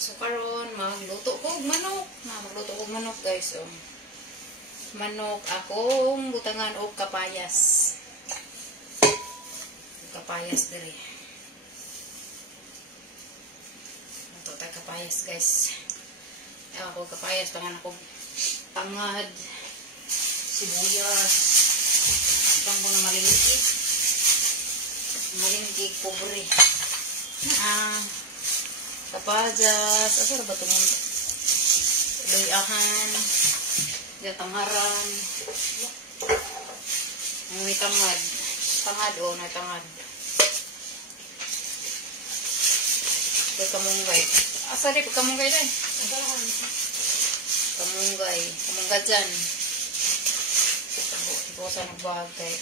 So karon magluto ko og manok. Magluto ko og manok guys. So, manok akong butangan og kapayas. Kapayas diri. Ito tayo kapayas guys. Ewan ko kapayas. Tangan ako tangad. Sibuyas. Itang ko na malingkig. Malingkig pobre. Kapajas. Asa ba ito mo? Luyahan. Tangaran. May tangad. Tangad o na tangad. Ito kamunggay. Asa rin kamunggay rin? Kamunggay. Kamunggay dyan. Ito sa nagbagay.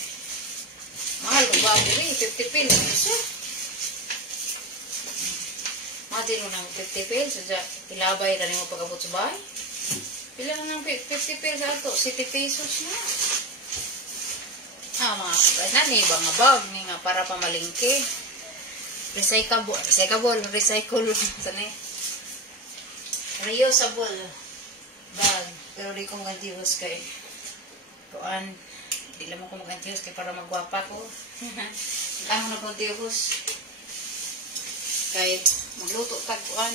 Mahal kong bago rin. 50 pesos. Mati mo ng 50 pesos. Ilabay rin mo pag-abot sa bahay. Pila na ng 50 pesos ato. 70 pesos na. Nani ba nga bag ni nga para pamalingke. Recyclable. Sani? Reusable bag. Pero di ko mag-antihos kay kuan. Di lang ako mag-antihos kay para magwapa ko. Ang na mag-antihos. Kay magluto tag kuan.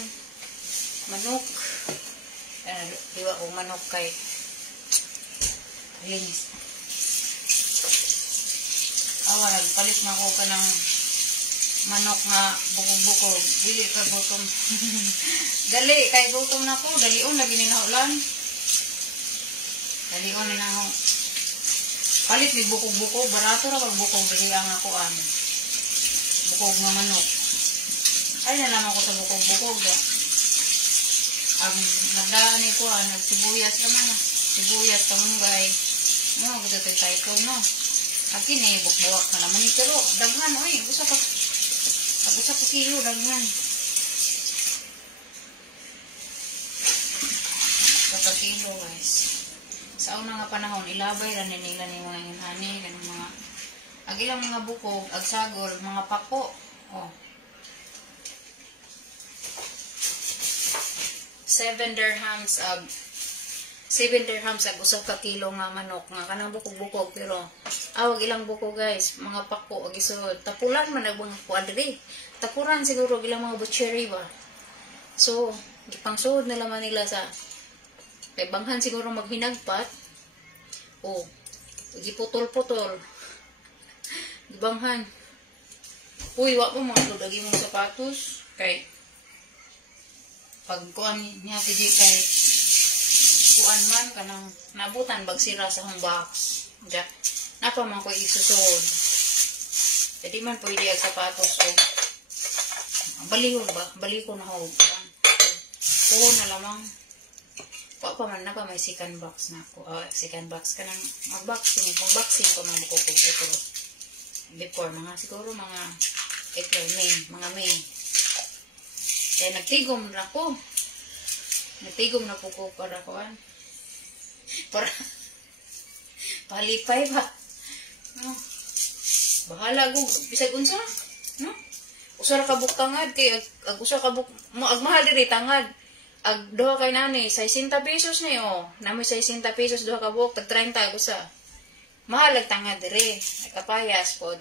Manok. Diwa kong manok kay linis. Nagpalit na ako ka ng manok nga bukog-bukog. Dili ka gutom. Dali, kay gutom na ko. Dalion lagi ni naulan. Dalion ni na palit ni bukog-bukog. Barato ra pag bukog. Dali ang ako bukog nga manok. Ay nalang ako sa bukog-bukog. Ang nagdaan ni ko, nagsibuyas naman. Sibuyas, kamunggay. Gusto tayo ko, no? Akin bukbuwak na naman. Pero, daghan, oy. Gusto pa kilo, daghan. Gusto pa kilo, guys. Sa una nga panahon, ilabay rin nila ni mga inhani, mga, agilang mga bukog, agsagol, mga pako. Oh. 7 dirhams ag usaw ka kilo nga manok nga kanang bukog-bukog pero awag ilang bukog guys mga pako ag isod tapulan man ag mga kuadri tapuran siguro ilang mga butchery ba so gipangsuod na laman nila sa kay banghan siguro maghinagpat o giputol-putol gibanghan uy wa mo mga dagi mong sapatos kay pag kuan niya tidi kay kuan man kanang nabutan bagsira sa hong box. Ja. Napa man ko isusod. Jadi man pwede ang sapatos o balihon ba? Baliko na ho. Oo na lamang. Pa man na pa may second box na ako. Second box ka nang mag-boxing. Mag-boxing ko man makukog. Ito. Before mga siguro mga April, May. Mga May. Kaya nagtigom na ko. Nagtigom na po ko para kuan. Para palipay ba? No. Bahala ko. Bisag unsa? No? Usara ka buktangad kay ag usara ka buk mo agmahal diri tangad. Ag duha kay nani 60 pesos na yo. Nami 60 pesos duha ka buk tag 30 usa. Mahal ag tangad diri. Ay kapayas pod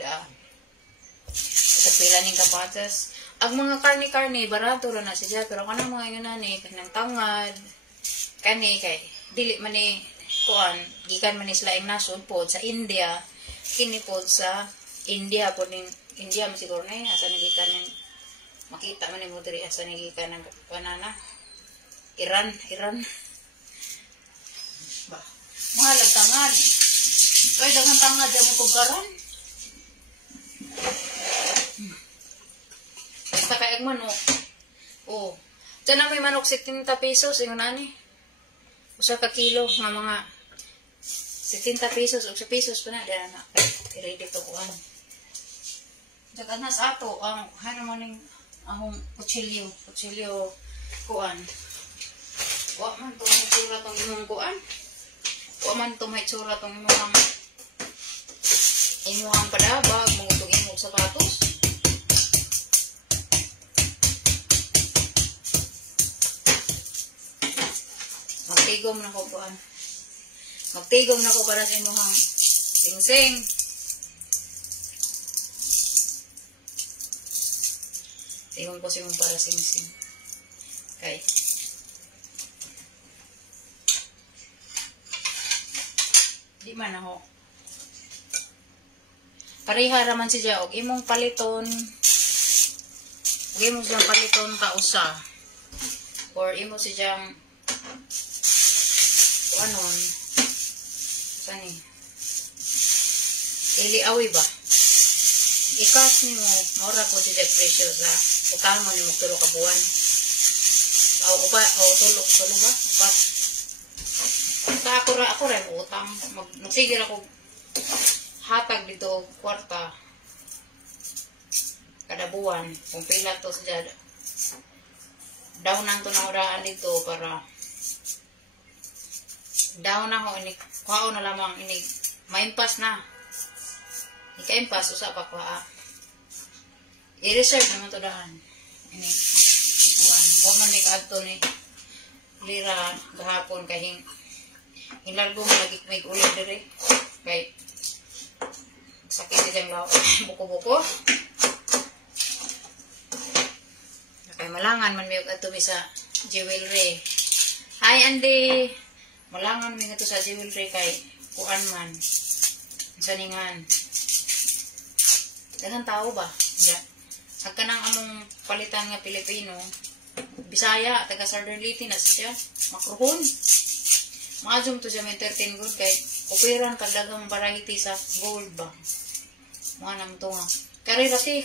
sa pila ning kapatas. Ang mga karni-karni, barato rin na siya. Pero kanang mga yun nani, kanang tangad, kani kay, dili man ni, kuan, gikan man ni sila yung nasod po sa India, kini po sa India po ning, India mo siguro na yun, asa nagikan ng, makita man ni mo diri, asa nagikan ng panana, Iran. Ba, mahal ang tangad. Kaya dagang tangad, dyan mo tugaran. Basta kayag manok. Oh. Diyan na may manok 70 pesos. Yung nani. Usa ka kilo. Nga mga 70 pesos. O 1 pesos pa na. Diyan na. I-ready to kuhan. Diyan nas ato. Ang hano mo ning ahong kutsilyo. Kutsilyo kuhan. Wa man to may tsura tong imong kuhan. Wa man to may tsura tong imuhang padabag. Mungutong imong sapatos. magtigom na ko kuan. Magtigom na ko para sa imuhang sing-sing. Tigom ko si mong para sing-sing. Okay. Di man ako. Pareha raman siya og imong paliton. Og imong siyang paliton kausa. Or imo siyang anon sani iliawi ba ikas ni mo maura po si presyo sa utang mo ni mo tulo ka buwan o tulok ba upat sa ako rin utang magsigil ako hatag dito kwarta kada buwan kung pila to sa daw nang to na uraan dito para daw na ho ini kuha na lamang ini maimpas na ika-impas usa pa kuha i-reserve naman to daan ini huwag man ni kaadto ni lira gahapon kay hinlargo mo lagi may ulit dire kay sakit diyang lao buko-buko kay malangan man may adto mi sa jewelry. Hi Andy, malangan mi nga to sa jewelry kay kuan man saningan daghang tao ba sa kanang among palitan nga Pilipino Bisaya taga Southern Leyte na siya makruhon maadjom to siya entertain good kay operan kag daghang variety sa gold ba mga nang to nga karirati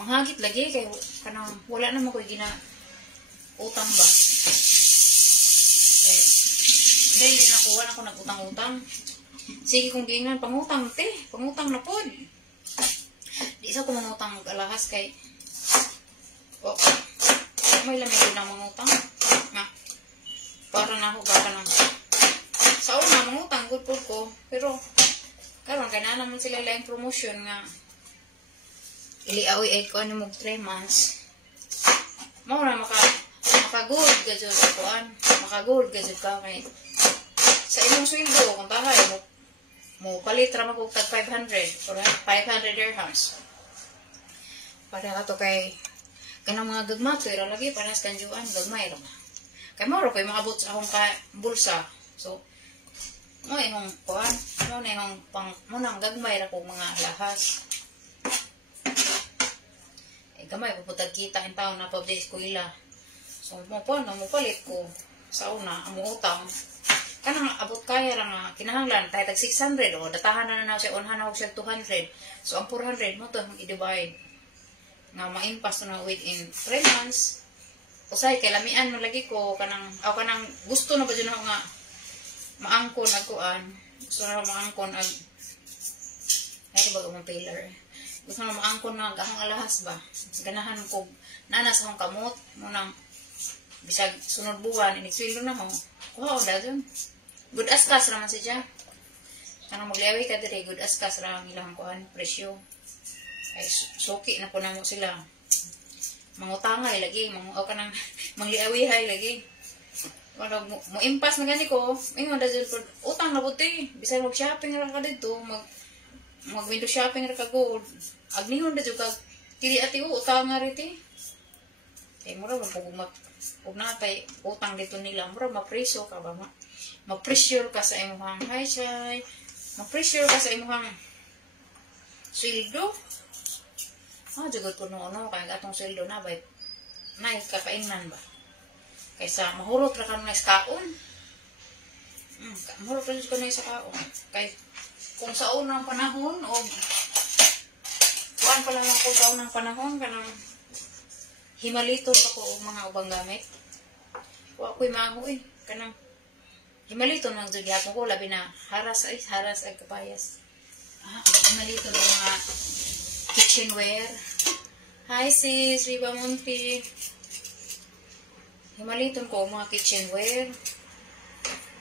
manghagit lagi kay kanang wala na mo koy gina utang ba dahil nakuha na ako nag-utang-utang. Sige kung giingan, pangutang na po. Di isa ko mangutang alahas kay may lamig ko na mangutang. Nga, para na ako baka lang. Sa una, mangutang, good ko. Pero, karon kaya naman sila lang promotion nga. Iliawi ko ano mo 3 months. Maura maka-gold ka dyan sa kuan. Maka-gold ka dyan ka kay sa imong sweldo, kung tahay, mo palit ra mo tag 500 or 500 dirhams. Para ka to kay kanang mga gagmat, pero lagi panas kanjuan, gagmay ra. Kay mo ra koy maabot sa akong bulsa. So, mo imong kuan, mo na imong mo nang gagmay ra kog mga lahas. Gamay ko putag kita in taon na pabdi eskwela. So, mo palit ko sa una, amo utang. Kanang abot kaya lang nga, kinahanglan, tayo tag 600, o datahan na siya, unhan na siya 200. So, ang 400 mo to, i-divide. Nga, ma-impas na within 3 months. Usay, kay lamian mo lagi ko, kanang gusto na ba dyan ako nga, maangkon, agkuan. Gusto na maangkon, ay, bago mong pillar. Gusto na maangkon na, gahang alahas ba? Ganahan ko, nanas akong kamot, munang, bisag sunod buwan, iniswilo na mo. Kuha o dyan. Good as cash raman siya. Kanang magliawi ka diri, good as cash raman ilang kuhan, presyo. Ay, suki na po na mo sila. Mangutangay lagi, o kanang mangliawihay lagi. Mo impas na gani ko, ingon da dyan, utang na puti. Bisay mag-shopping ra ka dito, mag-window shopping ra ka gold. Agnihon da dyan ka, kili ati utang nga riti. Eh, mura magpagumag. Huwag na kay utang dito nila. Mura, ma-presyo ka ba? Ma-pressure ka sa imuhang hi-chay. Ma-pressure ka sa imuhang sweldo. Jugod ko no, kaya atong sweldo na ba? Kakaingnan ba? Kaysa mahurot na ka na iskaon. Mahurot na ka na iskaon. Kaya kung sa unang panahon, o kuhaan pala lang ko sa unang panahon, kanang himaliton ako o mga ubang gamit. Wa ko'y maho kanang himaliton ang dugyaton ko labi na haras ay kapayas. Himaliton ang mga kitchenware. Hi sis, Riba Monti. Himaliton ko ang mga kitchenware.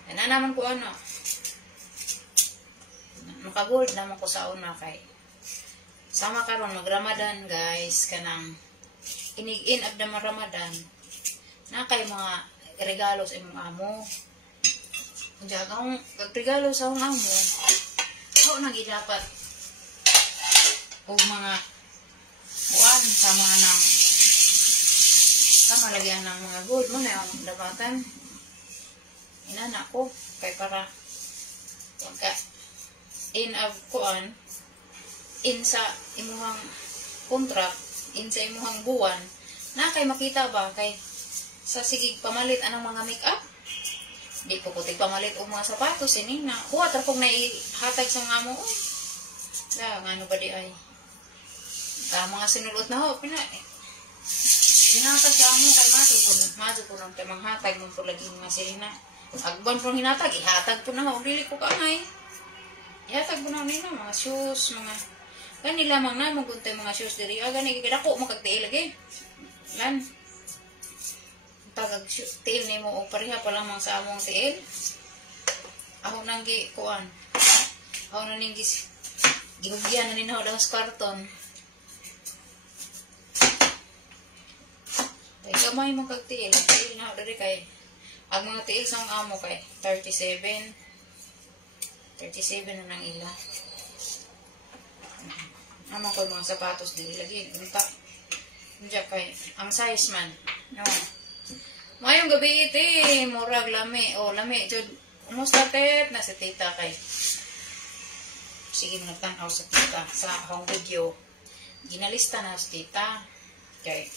Yan na naman ko ano. Makagold naman ko sa una kay. Sama karon mag-Ramadan guys kanang inig-in of the Ramadan na kay mga regalo sa imong amo. Kung akong regalo sa akong amo, ako nang dapat og mga buwan sama ng lagyan ng mga gold mo na yung dapatan. Inana ko kay para pagka in sa imuhang contract, in sa imuhang buwan, na kay makita ba kay sa sigig pamalit anang mga make-up. Di ko kutig pamalit og mga sapatos ini na kuha tra kog naihatag sa nga mo. Ano ba di ay? Mga sinulot na ho pina. Hinatag sa amo kay mato po nang manghatag mong lagi mga sirina. Agban po hinatag, ihatag po na ho. Dili ko kamay. Ihatag po na nila mga shoes, mga kanila mang namang kung tayo mga shoes diri. Gani kikita ko makagtiil lagi. Lan. Tagag tiil ni mo o pareha pa lamang sa among tiil. Ako nang kuan. Ako nang gihugyan na ninaw daw sa karton. Kay gamay mong kagtiil. Tiil na ako dari kay ang mga tiil sa amo kay 37 na nang ila. Amo ko mga sapatos dili lagi. Unta kay ang size man. No. Mayong gabi iti murag lami lami jud. Umusta tet na sa tita kay. Sige nagtan-aw sa tita sa akong video. Ginalista na sa tita kay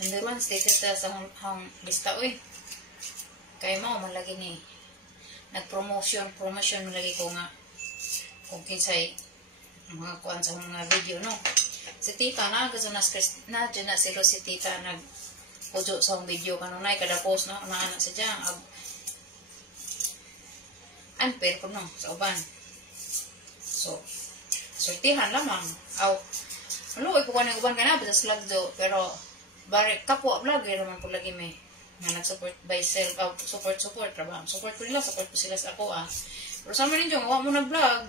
number 1 status sa hang lista oy. Kay mo malagi ni promotion malagi ko nga kung kinsay mga kuan sa mga video no. Si tita na kasi na si tita nag ujo sa video kanunay kada post na anak sa dyan unfair ko no sa uban. So sortihan lamang aw maluoy po kanang uban ka na sa slagdo pero bari kapwa vlogger naman po lagi may nga nag-support by self support trabaho support ko nila support ko sila sa ako pero sama ninyo nga mo nag-vlog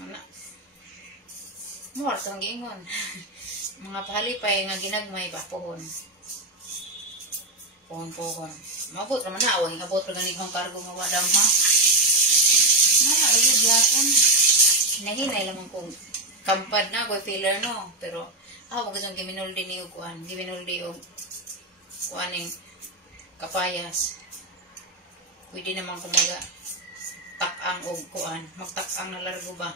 mana mo hartang giingon mga pahalipay nga ginagmay ba pohon mabot naman na away abot ra gani kong kargo nga wadam ha na ayud yaton hinahinay lamang kong kampad na koy filler no pero ako gusto giminuldi ni kuan giminuldi og kuaning kapayas pwede naman kumaga tak-ang og kuan magtak-ang na largo ba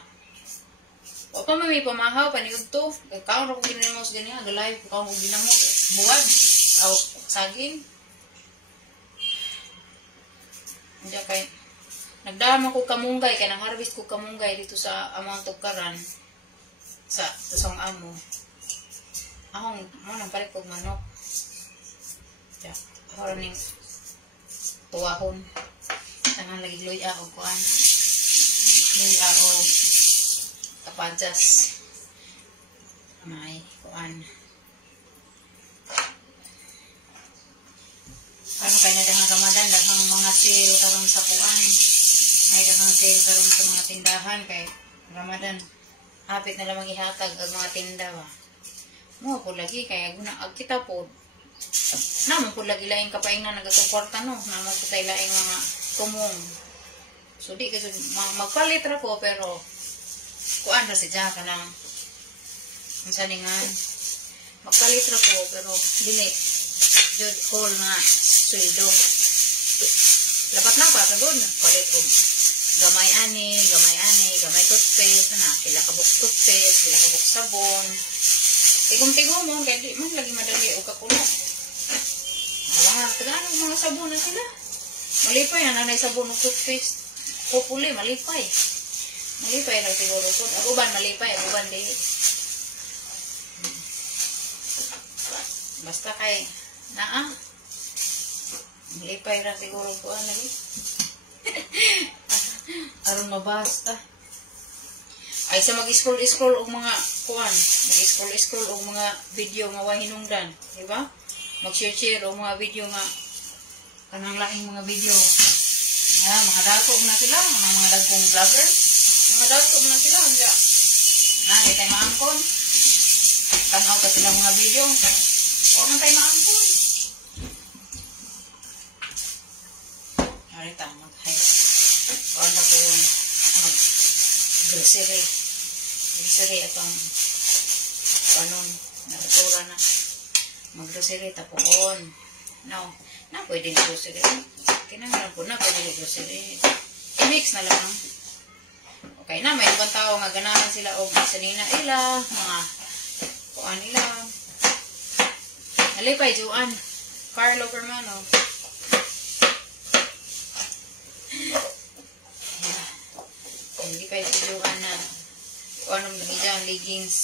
o pa may pamahaw paniud to kay kaon ra ko ginamos gani ang live kaon ko ginamos buwad aw saging Diya kay nagdama ko kamunggay kay nang harvest ko kamunggay dito sa amang tugkaran sa tusong amo. Ahong mo nang palit kog manok. Diya, ako ning tuwahon. Tanang lagi luya og kuan. Luya og kapanjas. May kuan. Ano kaya daghang Ramadan, daghang mga sale karon sa kuan. May daghang sale karon sa mga tindahan kay Ramadan. Hapit na lamang ihatag ang mga tinda ba. Mo po lagi kay aguna ag kita po. Namo po lagi laing kapaingan nagasuporta no, namo po tay laing mga tumong. So di kasi magpalit ra ko pero kuan ra si Diya kanang unsa ni nga magpalit ra ko pero dili jud whole nga sweldo. Lapat lang pa kagod palit og gamay gamay toothpaste na pila ka box toothpaste, pila ka box sabon. Tigom-tigom mo kay di man lagi madali og kakulo. Tagaan og mga sabon na sila. Malipay na nanay sabon og toothpaste. Hopefully malipay. Malipay ra siguro ko. Ang uban malipay, ang uban di. Basta kay naa malipay ra siguro ko lagi. Aron mabasta. Ay sa mag-scroll og mga kuan, mag-scroll og mga video nga wa hinungdan, di ba? Mag-share og mga video nga kanang laing mga video. Mga dako na sila, mga dagkong vlogger. Mga dako na sila anja. Di tayo maangkon. Tanaw ka sila mga video. O man tayo maangkon. narita mag-hay. Kuan ko mag-grocery. Grocery atong panon, natura na. Mag-grocery tapuon. No, na pwedeng grocery. Kinahanglan po na pwedeng grocery. I-mix na lang. No? Okay na, may ibang tao nga ganahan sila o sanina ila, mga kuan nila. Halipay, Juan. Carlo Permano. Hindi kayo si Juan na kuan ang lagi dyan, leggings.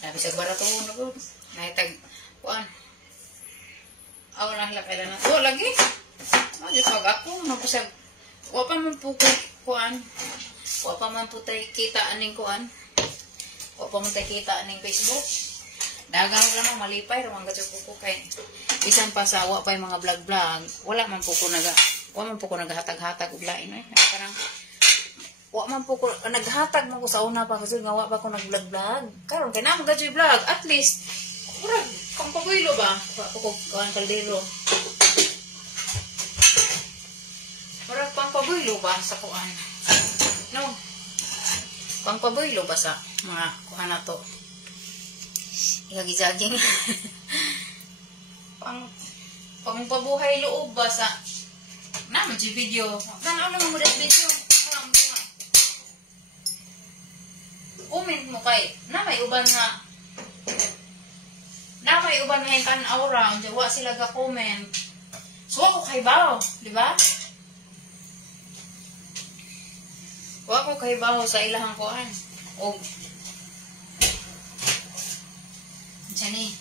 Nabisag barato na po. Nahitag, kuan. Aw lang kailan na. Oh, lagi. Di pag ako, mapasag. Wapa man po kuan. Wapa man po tayo kita aning kuan. Wapa man tayo kita aning Facebook. Dagang lang malipay, ramang gato po kay. Bisan pa sa wa pa yung mga vlog-vlog. Wala man po ko naghatag-hatag og lain eh. Parang wa man po ko naghatag man ko sa una pa kasi nga wa pa ko nag-vlog-vlog. Karon kay namo gadyo vlog. At least murag pampabuylo ba? Ako kuan kaldero. Murag pampabuylo ba sa kuan? No. Pampabuylo ba sa mga kuan na to? Igagi-jogging. Pampabuhay loob ba sa naman si video. Gano'n naman mo das video. Comment mo kay na may uban nga yung tanaw ra unja wa sila ga comment. So ako kay bawo, di ba? Wa ko kay bawo sa ilahang kuan. O Jani.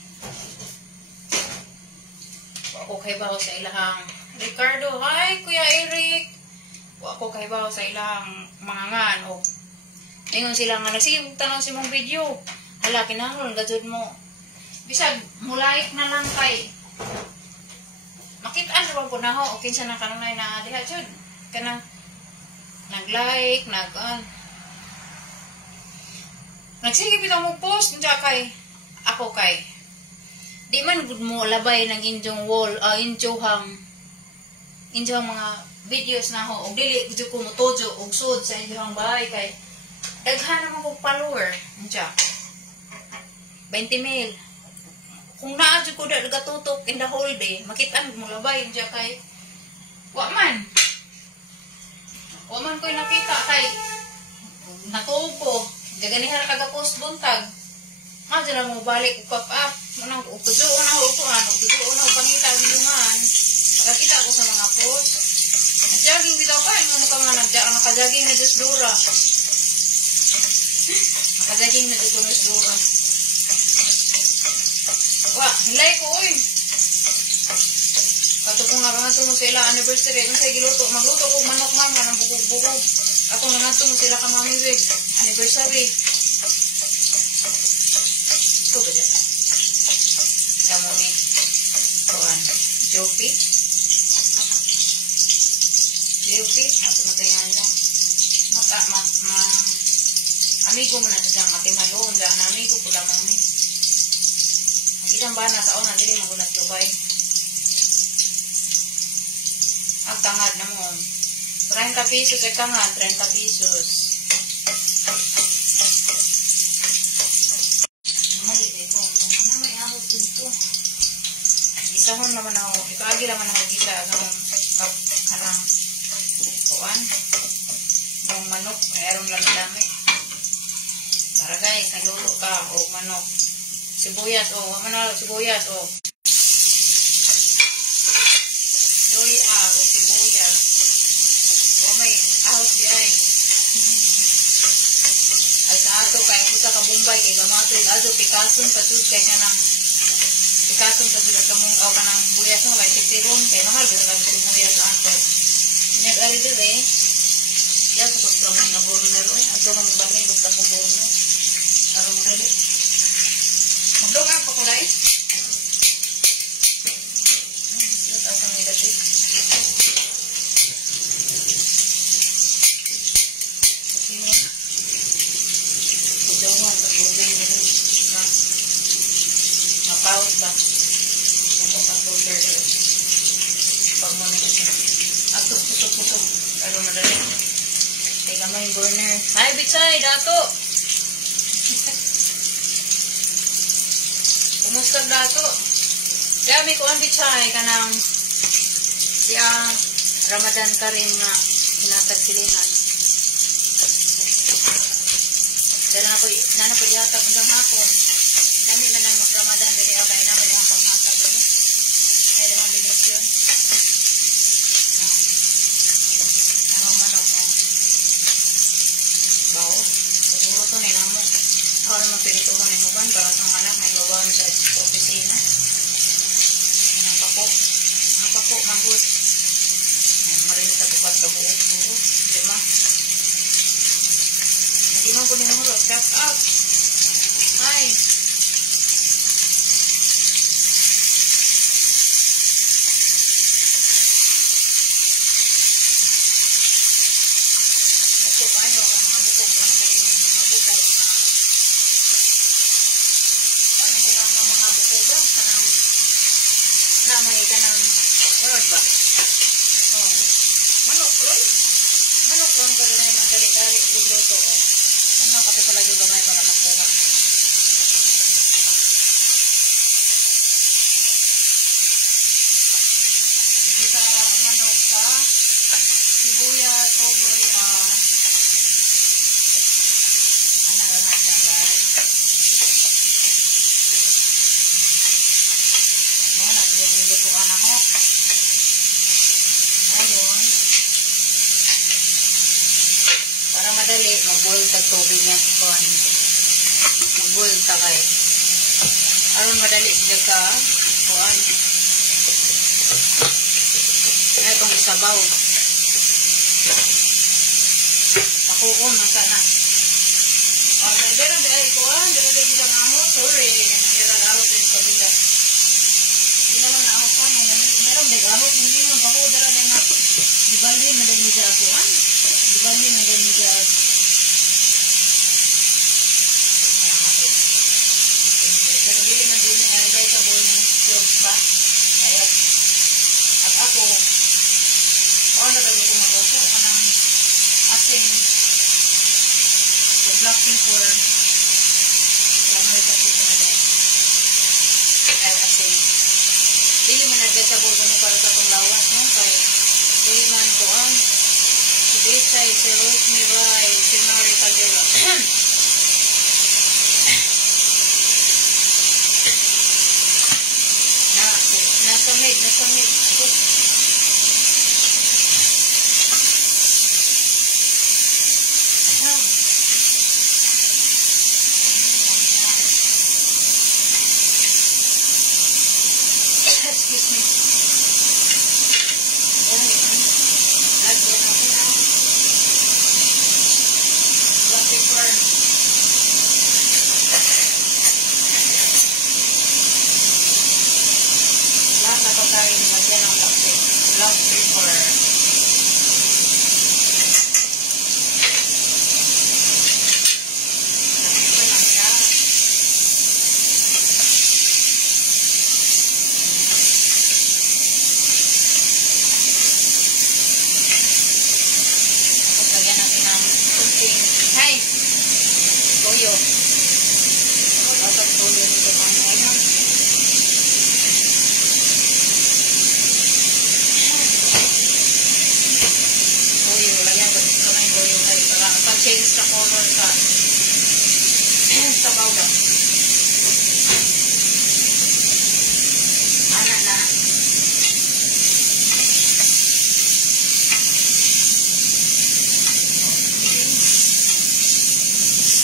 Wa ko kay bawo sa ilahang Ricardo. Hi Kuya Eric. Wa ko kay bawo sa ilahang mga ngan o ingon sila nga nagsibog tanaw si mong video. Hala, kinahanglan gajud mo. Bisag, mulike na lang kay. Makitaan sa po na ho. O kinsa na kanunay na diha jud. Kanang nag-like, nagsigip ito mo post. Nja kay, ako kay. Di man gud mo labay ng injong wall, injong mga videos na ho. O dili gud ko mo tojo og sud sa injong bahay kay. Daghan naman kong follower. Nja. 20 mil. Kung naadyo ko da nagatutok in the whole day, makitaan mo labay. Nja kay. Wa man ko'y nakita kay. Natuog ko. Jaganihan kagapost buntag. Adyo lang mo balik pop up. Munang utudoon na upuan. Utudoon na pangita ang bilungan. Nakakita ko sa mga post. Nag-jogging bitaw ka. Ano ka nga naka-jogging na Diyos Dura. Nakadaging na dito na dura. Wa, hilay ko oy. Katupong nakangato mo sila anniversary. Kung sa'y giluto, magluto ko manok mama ng bukog-bukog. Atong nangato mo sila ka mami wig. Anniversary. Ito ba dyan? Kamu ni Kuan Jopi. Jopi. Ato na tayo nga lang. Amigo mo na dyan, matimalo, dyan na amigo po lang mami. Magiging ba na sa una, dili magunat Dubai. Ang tangad na mo. 30 pesos ay tangad, 30 pesos. Mahali, ito. Ano may ahot dito? Gisahon naman ako. Ikaagi naman ako gisa. Anong kuan. Yung manok, mayroong lami-lami. Para guys, nagluto ka o manok. Sibuyas o sibuyas o. Luya o sibuyas. O may ahos di ay. Ay sa ato kaya puta ka Bombay kay gamatod ato pikason patud kay kanang pikason patud ka mong o kanang sibuyas mo kay tipiron kay mahal gud ang sibuyas ato. Nag-ari dito eh. Yan sa pagkaman nga burner oy. Ato nang balin ko sa burner. Arong dali. Magdungan pa ko dai. Ito ang kami dati. Sige. Magdungan pa ko dai. Mapawit ba? folder dito. Pag mo na siya. Ato, pusok-pusok. Ano madali. Teka mo yung burner. Hi, Bitsay! Dato! Kumusta dato? Kami ko ang Bitsay ka ng siya Ramadan ka rin nga hinatag silingan. Dahil na po yatag hanggang hapon. Nami na lang mag-Ramadan dali ako kaya namin yung panghatag dali. Ay, damang binis yun. Anong manok mo? Bao? Siguro to nila mo. Ako naman pinituhan yung uban para sa anak may gawain sa opisina. Ang pako, manggut. Marin sa bukat kabuot puro. Diba? Hindi mo po ni Muro. Shout out! Hi! Ito kayo ang mga bukog na mga bukog na ano ko lang ang mga bukog ba? Kanang namay ka ng ano ba? Oh. Manok ron? Manok ron ka rin ng gali-gali luto oh. Ano kasi pala yung gamay ko na makuha. Isa manok sa sibuyas, oboy, ano lang natin guys. Mga natin yung nilutuan ako. Ayun. Para madali, mag-boil tag tubig niya. Mag-boil ta kay. Aron madali sila ka. Kuan. Ay, itong isabaw. Pakukon, nasa na. O, nandira di ay kuan. Dira di isang aho. Sorry. Nandira ahot rin sa kabila. Hindi naman na ahot pa. Meron di ahot. Hindi naman ako. Dira di na. Dibalin na din niya kuan. Dibalin na din niya. Pero dili na din niya. Alday sa buhay ng cubes ba? Kaya, at ako, kuan na dago kong maroso. Anang asin. The black pepper. Wala na rin ko na din. Ay, asin. Dili man nagday sa buhay niya para sa itong lawas, no? Kaya, dili man kuan. Si Bitsay, si Rosemary, si Maury Caldero. Nasamid. Excuse me. Lagyan ako na black pepper. Lahat na pagkain lagyan ng black pepper. Ito lang siya. Tapos lagyan natin ng kunting toyo. Tapos toyo dito pa ngayon. Toyo, lagyan ko dito ng toyo guys. Para pag-change sa color sa powder. Ana na.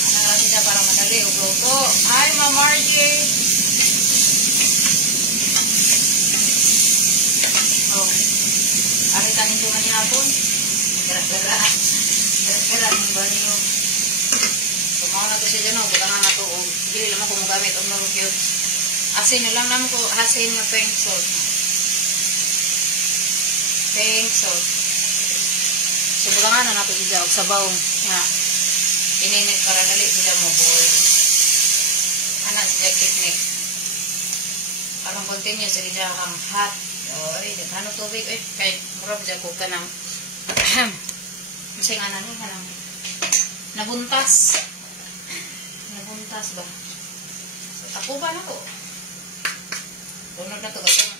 Ana na siya para madali. Ugluto. Hi, Ma Margie. Oh. Aritan nito nga niya hapon. Gara-gara ng banyo. Tumaw na to siya dyan, butangan na to. Dili naman kung magamit ang mga cute. Asin na lang naman ko, asin na pink salt. Pink salt. So, butangan na nato siya, og sabaw. Nga, ininit para dali sila mo boil. Anak siya technique. Parang continue sa iyang hot. Oy, daghan og tubig oy kay mura ba ko kanang masing ana ni kanang nabuntas. Nabuntas ba? So takuban ako. Dunod na to katong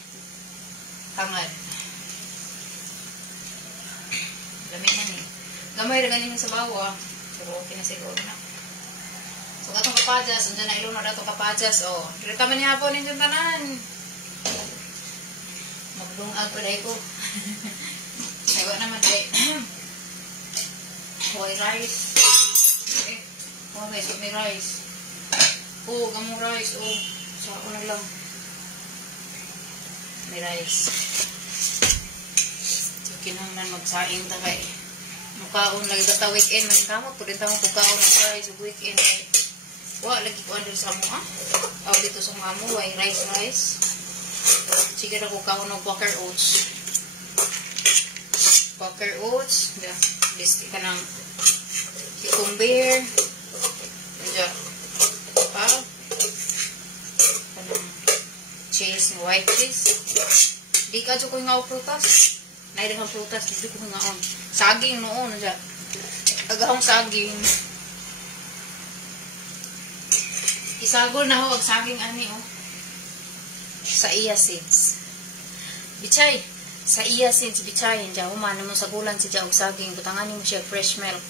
hangad. Gamay na ni. Gamay ra ganin sa bawa. Pero okay na siguro na. So katong kapajas, unsa na ilunod ato kapajas oh. Dili ka man hapon ninyo tanan. Maglungag pa dai ko. Aywa naman dai. Hoy rice. Okay. Oh, may rice. Oh, gamong rice oh. So ako na lang. May rice. So kinahanglan magsaing ta kay mukaon lagi basta weekend man kamot pud ta mo pagkaon ng rice ug weekend. Wa lagi ko andun sa mo ha. Aw dito sa mga mo way rice. Sige ra ko kaon og Quaker Oats. Quaker Oats, yeah. This ka ng cucumber. Diyan. Pa. Kanang cheese, white cheese. Di ka jo ko nga og prutas. Nay daghang prutas di ko nga on. Saging noon diyan. Agahong saging. Isagol na ho og saging ani oh. Sa iya seeds. Bichay. Sa iya seeds bichayin dyan. Human mo sa bulan si dyan og saging. Butangan mo siya fresh milk.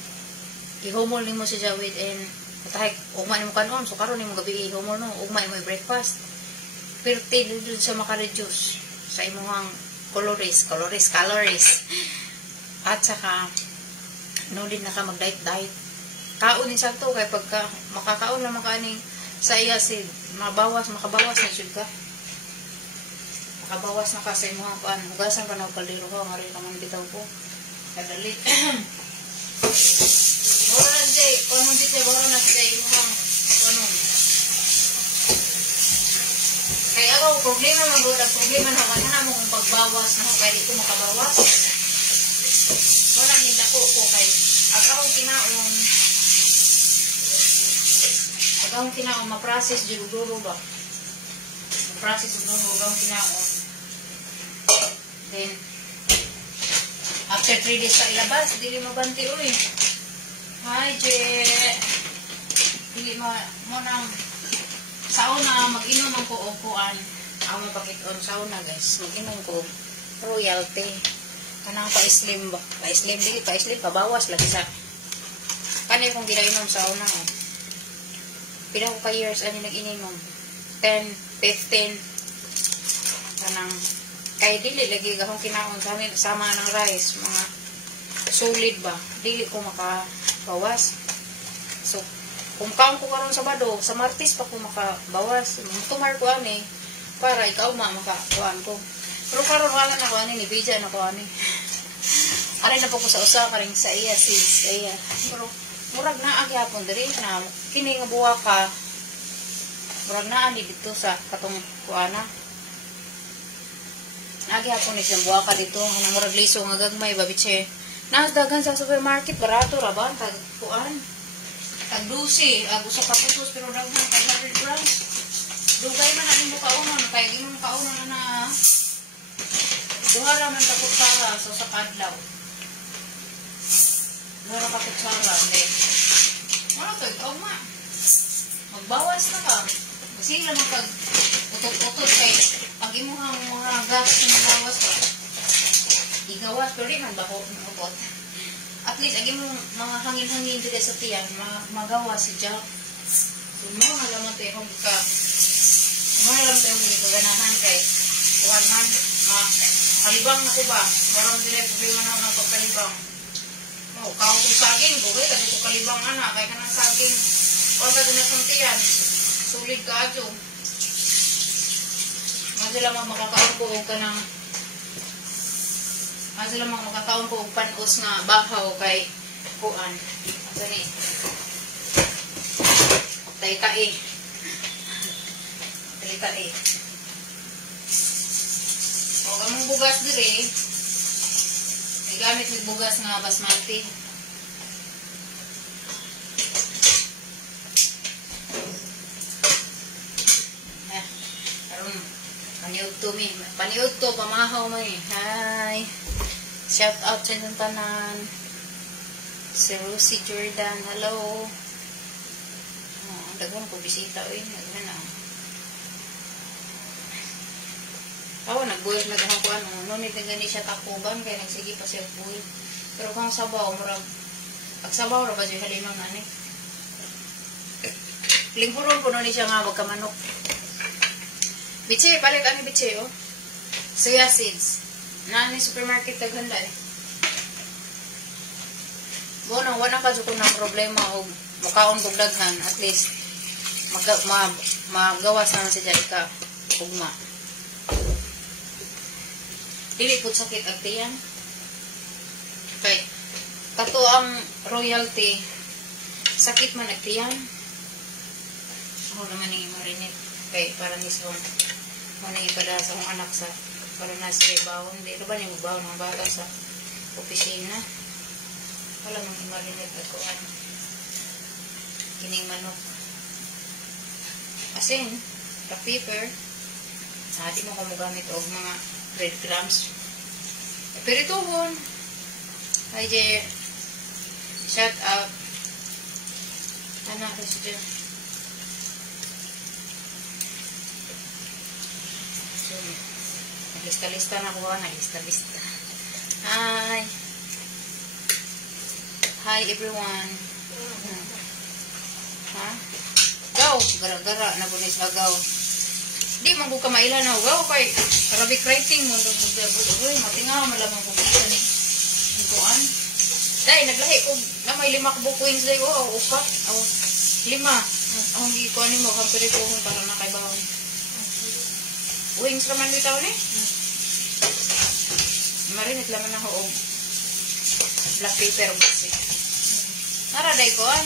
Ihumol ni mo siya within. Matahik. Ugma ni mo kanon. So karon ni mo gabi ihumol no. Ugma mo breakfast. Pero tilo dun siya makareduce. Sa imuhang calories. At saka no din na ka mag-diet. Kaon ni sakto. Kaya pagka makakaon na makaning sa iya seed. Makabawas na siya ka. Nakabawas na kasi mo ang hugasan ka na kaldero ko nga rin naman bitaw ko kadali bora na day konon dito bora na day mo ang konon kaya ako problema na kanina mo kung pagbawas na kaya di ko makabawas wala nindako ko kay akong kinaon ma-process duro ba process ng hugang kinaon. Then, after 3 days sa ilabas, dili mabanti ulit. Hi, Je. Dili mo nang sauna, mag-inom ang kuupuan. Ako mapakit-on sauna, guys. Mag-inom ko royalty. Kanang pa-slim ba? Pa-slim, dili pa-slim, pabawas lagi sa kanay kong ginainom sauna. Pila ko ka-years, ano nag-ininom? 10, 15 kanang kay dili lagi gahong kinaon sa amin sama ng rice mga solid ba dili ko makabawas so kung kaon ko karon Sabado sa Martes pa ko makabawas tumar ko ani para ikaw makakuan ko pero karon wala na ko ani ni bija na ko ani ari na po ko sa usa karing sa iya sis iya pero murag na agi hapon diri na kini nga buwa ka murag na ani dito sa katong kuana. Nagi hapon ni siyang buwaka dito. Ang murag liso nga gagmay babitse. Nasdagan sa supermarket barato ra ba tag kuan. Tag 12 usa ka pesos pero daghan tag 100 grams. Dugay man ani mo kaunon kay di mo kaunon na. Duha ra man ta kutsara so sa kadlaw. Duha ra ka kutsara ni. Ano to ikaw ma? Magbawas na ka. Kasi lang pag utot-utot kay pag imuhang mga gas na gawas ba igawas pero di man ba ko utot at least agi mo mga hangin-hangin dito sa tiyan magawas si Jack so mo halaman tayo kung ka mo halaman tayo kung ganahan kay kuwanan kalibang na ko ba parang dili problema na ng pagkalibang kaon kong saging ko kaya ko kalibang anak kaya ka ng saging o sa dinasang tiyan sulit ka adyo. Madyo lamang makakaon ko og kanang madyo lamang makakaon ko og panos nga bahaw kay kuan. Asa ni? Tay-tay. Tay-tay. O gamong bugas diri. May gamit ng bugas nga basmati. to me. Paniud to, pamahaw mo eh. Hi. Shout out sa inyong tanan. Si Rosie Jordan, hello. Dagwan ko bisita eh. Naghan na. Ako, nag-boil na gahang ko ano. Nunit na gani siya takuban, kaya nagsige pa siya boil. Pero kung sabaw, marag, pag sabaw, rabas yung halimang ano eh. Lingkuron ko nun siya nga, wag ka manok. Bitse, palit ano bitse, oh. Soya seeds. Nani supermarket taghanda eh. Bono, wala ka ko ng problema o makaon kong daghan. At least, magawas na siya ika. Ugma. Dili po sakit at tiyan. Okay. Kato ang royalty. Sakit man at tiyan. Ako naman yung marinit. Okay, para ni Son. Muna yung pada sa akong anak sa para na siya bawon. Dito ba niya bawon ng bata sa opisina? Wala mong yung marinit at kuhan. Kining manok. Asin, black pepper. Di mo kumugamit og mga breadcrumbs. Pirituhon. Hi, Jay. Shout out. Anak ko si Jay. So, naglista-lista na ko. Naglista-lista. Hi. Hi, everyone. Ha? Gaw. Gara-gara. Nabunis agaw. Di man ko kamailan na ugaw kay Arabic writing mo do uy matingaw malamang ko kita ni kuan dai naglahi ko na may 5 ka coins dai o upat o 5 ang gikuan nimo ang perito para na kay bawon wings raman bitaw ni marinit laman na ho og black pepper basi nara dai kuan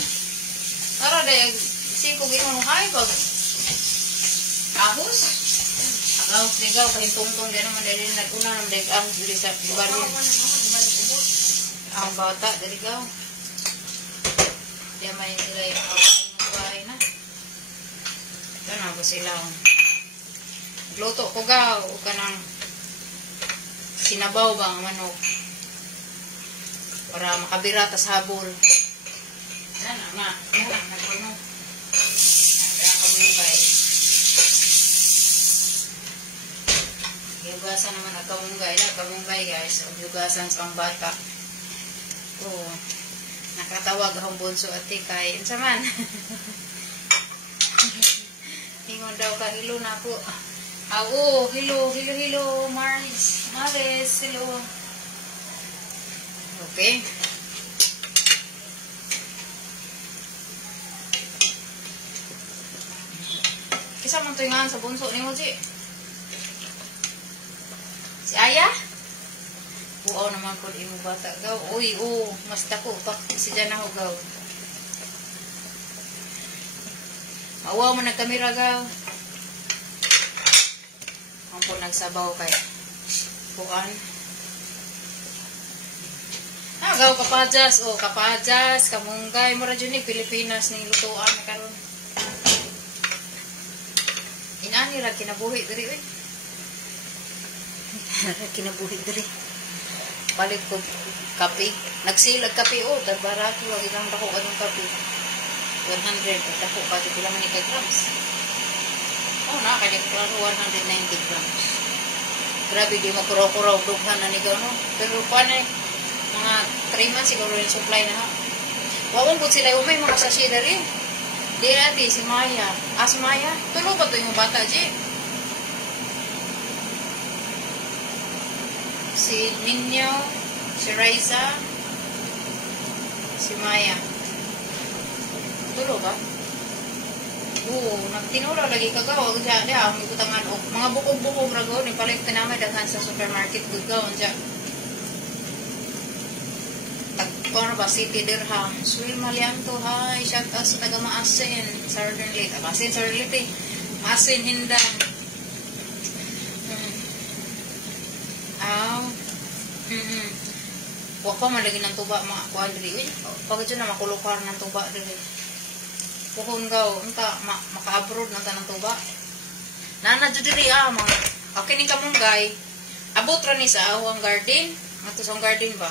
nara dai siko gingon hay pag ahos agaw ligaw kahintungtong din naman dahil nag-una naman dahil ang dili sa lugar yun ang bata daligaw diya may sila yung bahay na ito na ba sila luto ko gaw o ka ng sinabaw ba ang manok para makabira tas habol yan nga nagpuno kaya kamulibay hugasan naman ang kamunggay guys. O hugasan sa ang bata. Oo. Nakatawag akong bunso at tikay. Insa man. Hingon daw ka. Hello na po. Oo. Hello. Maris. Hello. Okay. Kisa mong tuingan sa bunso ni mo, Ji? Si Aya? Buaw naman po imo bata gaw. Uy, mas dako pa si Jana ho gaw. Mawaw mo nagkamera gaw. Ang po nagsabaw kay kuan. Gaw kapajas, kapajas, kamunggay, mura dyan ni Pilipinas ning lutuan karon. Inani ra kinabuhi diri uy. Kinabuhi diri. Palit ko kape. Nagsilag kape barato wag ilang dako anong kape. 100 dako pa di pila man ka grams. Na kanya klaro 190 grams. Grabe di makuro-kuro dughan na ni no. Pero panay mga 3 months siguro yung supply na ha. Wawon pud sila umay mga sachet diri. Di natin si Maya. Si Maya, tulo ba to yung bata Ji? Si Ninyo, si Raisa, si Maya. Tulo ba? Oo, nagtinula lagi kagaw. Diyan, ang ikutangan o mga bukog-bukog rago, nipalit ka naman daghan sa supermarket gugaw. Diyan. Tagpon ba, City Dirham. Swil Malianto, hi. Shout out sa taga Maasin. Southern Lake. Maasin, Southern Lake. Maasin, Hindang. Huwag pa malagin ng tuba mga kuhan diri. Pagod dyan na makulukar ng tuba diri. Puhon gaw, maka-abroad ng tanang tuba. Nana dyan diri mga Okay ni kamunggay. Abot ra ni sa awang garden. Ato sa garden ba?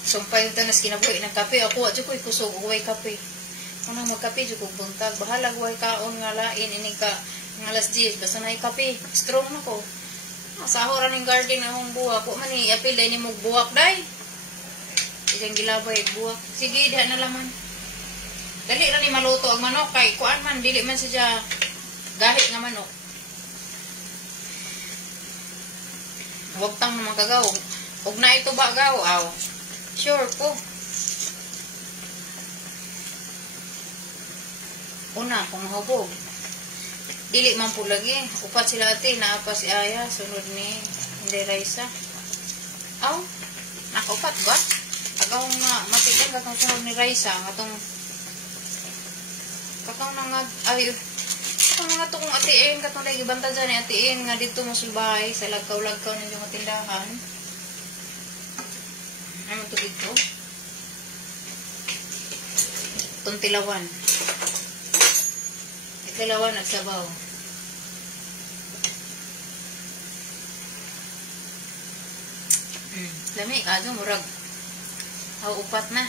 Sumpay yung tanas kinabuhi ng kape. Ako at ko ikusog. Uway kape. Kung magkape, ko buntag. Bahala guway kaon nga lain. Ini ka ng alas 10. Basta na kape. Strong na ko. Sa ahora ng garden ang buwak. Kung man apil dahil ni mong buwak dahi. Isang gilabay buwak. Sige, diha na laman. Dali ra ni maluto ang manok. Kay kuan man, dili man siya gahit nga manok. Huwag tang naman kagaw. Huwag na ito ba gaw? Aw. Sure po. Una, kung hubog. Dili man po lagi. Upat sila ati. Naapa si Aya. Sunod ni Inday Raisa. Aw. Nakaupat ba? Agaw nga. Matigan katong sunod ni Raisa. Katong nangad. Ay. Katong nga ito kung atiin. Katong lagi banta dyan ni atiin. Nga dito mo sulbahay. Sa lagkaw-lagkaw ng yung tindahan. Ano ito dito? Itong tilawan. Tilawan at sabaw. Lami, kado murag. Upat na.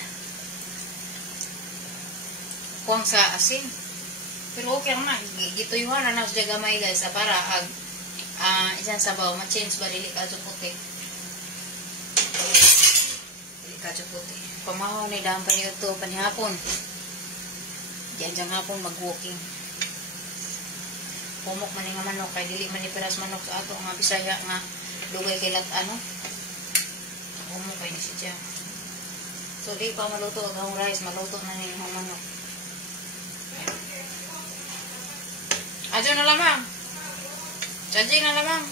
Kuwang sa asin. Pero okay lang na. Gito yung na sa jagamay guys. Para isang sabaw. Ma-change ba dili kado puti. Dili kado puti. Pamahaw ni daan pa niyo ito. Panihapon. Diyan dyan hapon mag-walking. Pumok man nga manok. Kay dili man ipiras manok sa ato. Nga Bisaya nga. Dugay kay ano. Pumok kay ni siya. So di pa maluto ang rice. Maluto na ni yung manok. Adyo na lamang. Charging na lamang.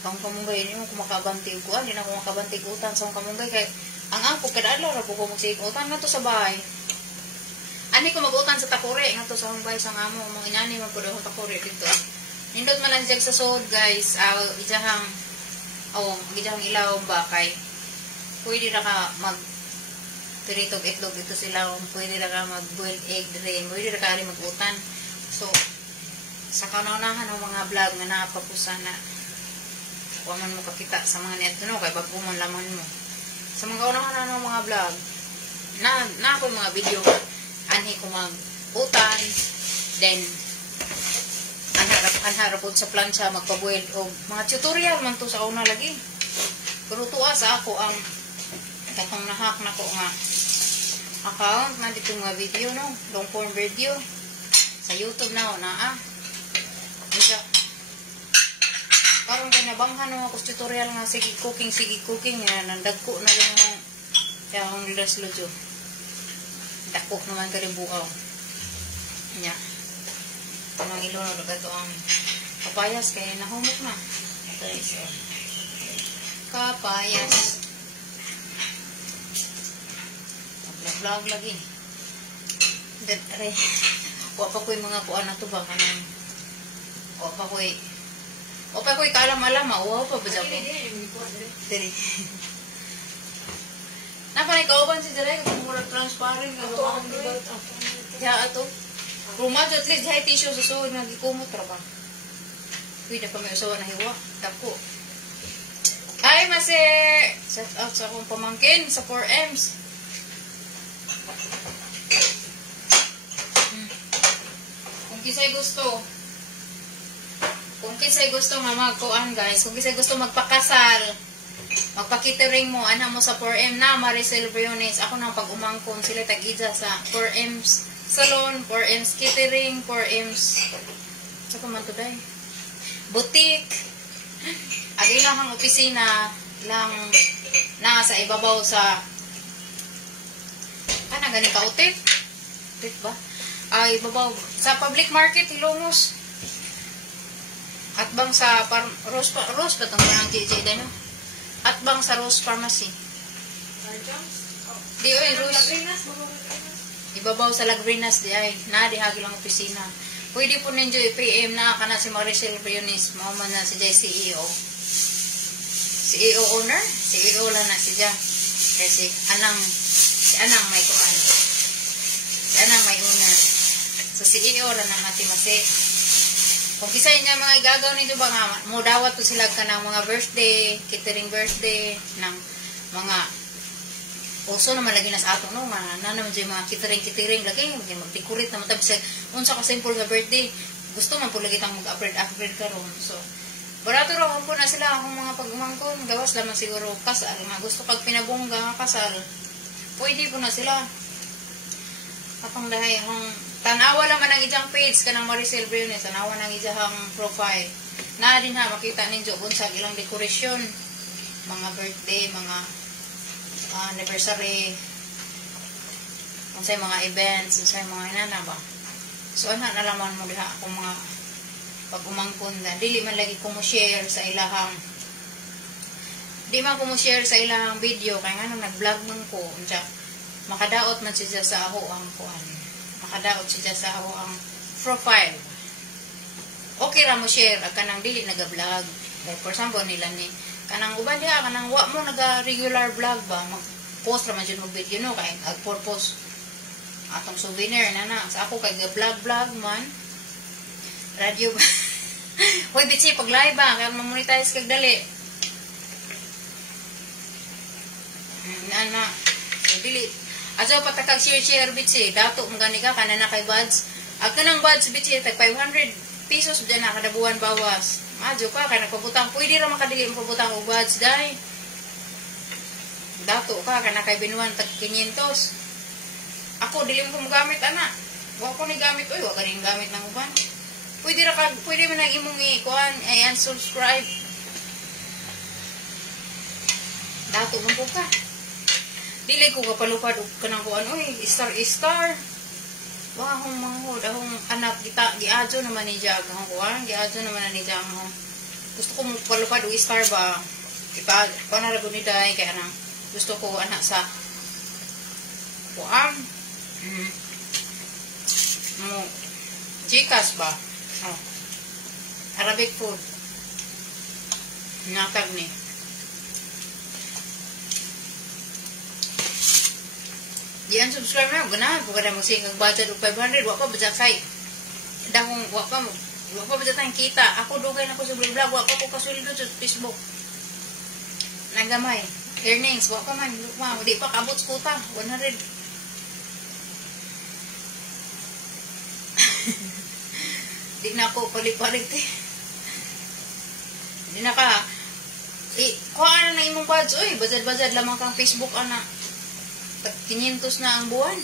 Pang kamunggay, hindi mo kumakabantig ko. Hindi na ako makabantig utan sa kamunggay. Kaya ang angko, kada adlaw na po kumusik utan nga to sa bahay. Ani ko mag-utan sa takore. Nga to sa bahay sa ngamo. Mga inyani man po daw takore dito. Nindot man lang siya sa sod guys. Ijahang ilaw ba kay pwede na ka mag piritog itlog dito sila, pwede na ka mag-boiled egg rin, pwede na ka rin mag-utan. So, sa kanaunahan ng mga vlog na napapusa na huwag man mo kakita sa mga neto, no? Kaya bagumon laman mo. Sa mga kaunahan ng mga vlog, na ako mga video anhi ko mag-utan, then anharap sa plancha, magpa-boiled o mga tutorial man to sa una lagi. Pero tuwa sa ako ang katong nahak na ko nga account na dito mga video, no? Long form video sa YouTube na parang kanabanghan ng ako tutorial nga sige cooking nga nandagko na lang yung lilas lojo dako naman ka rin bukaw nya ang ilunod ito ang kapayas kaya nahumok na okay, so kapayas vlog lagi. Wa pa ko'y mga kuan na to ba kanang. Wa pa ko'y kalam-alam, wa pa ba dyan ko? Dili. Napanay kauban si Diray, kung mura transparent. Ato ang libat. Ya, ato. Rumad, at least, hay tissue sa suod, nagikumot ra ba? Uy, na pa may usawa na hiwa. Tako. Ay, masi! Shout out sa akong pamangkin, sa 4Ms. Kung kisay gusto nga magkuan guys, kung kisay gusto magpakasal, magpakitering mo, ana mo sa 4M na Maricel Briones. Ako nang pag-umangkon sila tag-ija sa 4M's salon, 4M's catering, 4M's saka man to day boutique. Ang ilang opisina lang nasa ibabaw sa gani kautit. Utit ba? Ay, babaw. Sa public market, Hilongos. At bang sa Rose ba itong parang JJ dahil, no? At bang sa Rose Pharmacy. Di oy, Rose. Ibabaw sa Lagrinas di ay. Na, di hagi lang opisina. Pwede po ninyo i-PM na ka na si Maricel Briones. Mahuman na si Jay CEO. CEO owner? CEO lang na si Jay. Kasi si Anang may kuhan. Si Anang may owner. So, CEO ra ng ati masi. Kung kisay niya mga igagaw nito ba nga, mo dawat to sila ka ng mga birthday, catering birthday, ng mga uso naman lagi na sa ato, no? Naman dyan mga catering lagi, mag-decorate naman tabi sa, unsa ka simple nga birthday, gusto man po lagi tang mag-upgrade karon. So, barato raw po na sila akong mga pagumangkon, gawas naman siguro kasal, nga gusto kag pinabongga nga kasal, pwede po na sila. Kapang dahay, tanawa naman ang ijang page, kanang Maricel Briones, tanawa ng ijang profile. Na din ha, makita ninyo, bunsag ilang dekorasyon, mga birthday, mga anniversary, unsay mga events, unsay mga inana ba. So, ana nalaman mo diha akong mga pag-umangkon na, dili man lagi ko mo share sa ilahang, di man ko mo share sa ilahang video, kaya nga nung nag-vlog man ko, makadaot man siya sa ako ang kuan. Makadaot siya sa ako ang profile. Okay ra mo share ag kanang dili naga-vlog. Like for example nila ni kanang uban diha kanang wa mo naga-regular vlog ba, mag-post ra man jud mo video no kay ag purpose atong souvenir na sa ako kay ga-vlog man. Radio ba? Hoy bitsi pag live ba kay ma-monetize kag dali. Na so dili aso patakag share bitsi, dato mo gani ka kanana kay buds. Ag kanang buds bitsi tag 500 pesos diyan na kada buwan bawas. Madyo ka kay nagpabutang, pwede ra makadili mo pabutang og buds dai. Dato ka kana kay binuan tag 500. Ako dili mo gamit ana. Wa ko ni gamit oy, wa ganing gamit nang uban. Pwede man nang imong i-kuan ay unsubscribe. Dato mo po ka. Dili ko kapalupad og kanang kuan oy, star. Wa hong manghod ahong anak giadyo naman ni Jag ang kuan, giadyo naman ni Jag ang gusto ko mo palupad og star ba. Ipa para ra gud ni dai kay anang gusto ko anak sa kuan. Mo Gcash ba? Oh. Arabic food. Natag ni. Di unsubscribe na, ganahan po kada mo singag budget og 500, wa pa budget say. Dahong wa pa budget tayong kita. Ako dugay na ko sa vlog, wa pa ko kasweldo sa Facebook. Nagamay. Earnings, wa pa man, di pa kabot sa kuta, 100. Di na ako palit-palit eh. Di na ka kuha na imong budget, oy, budget lamang kang Facebook ana. Tag 500 na ang buwan.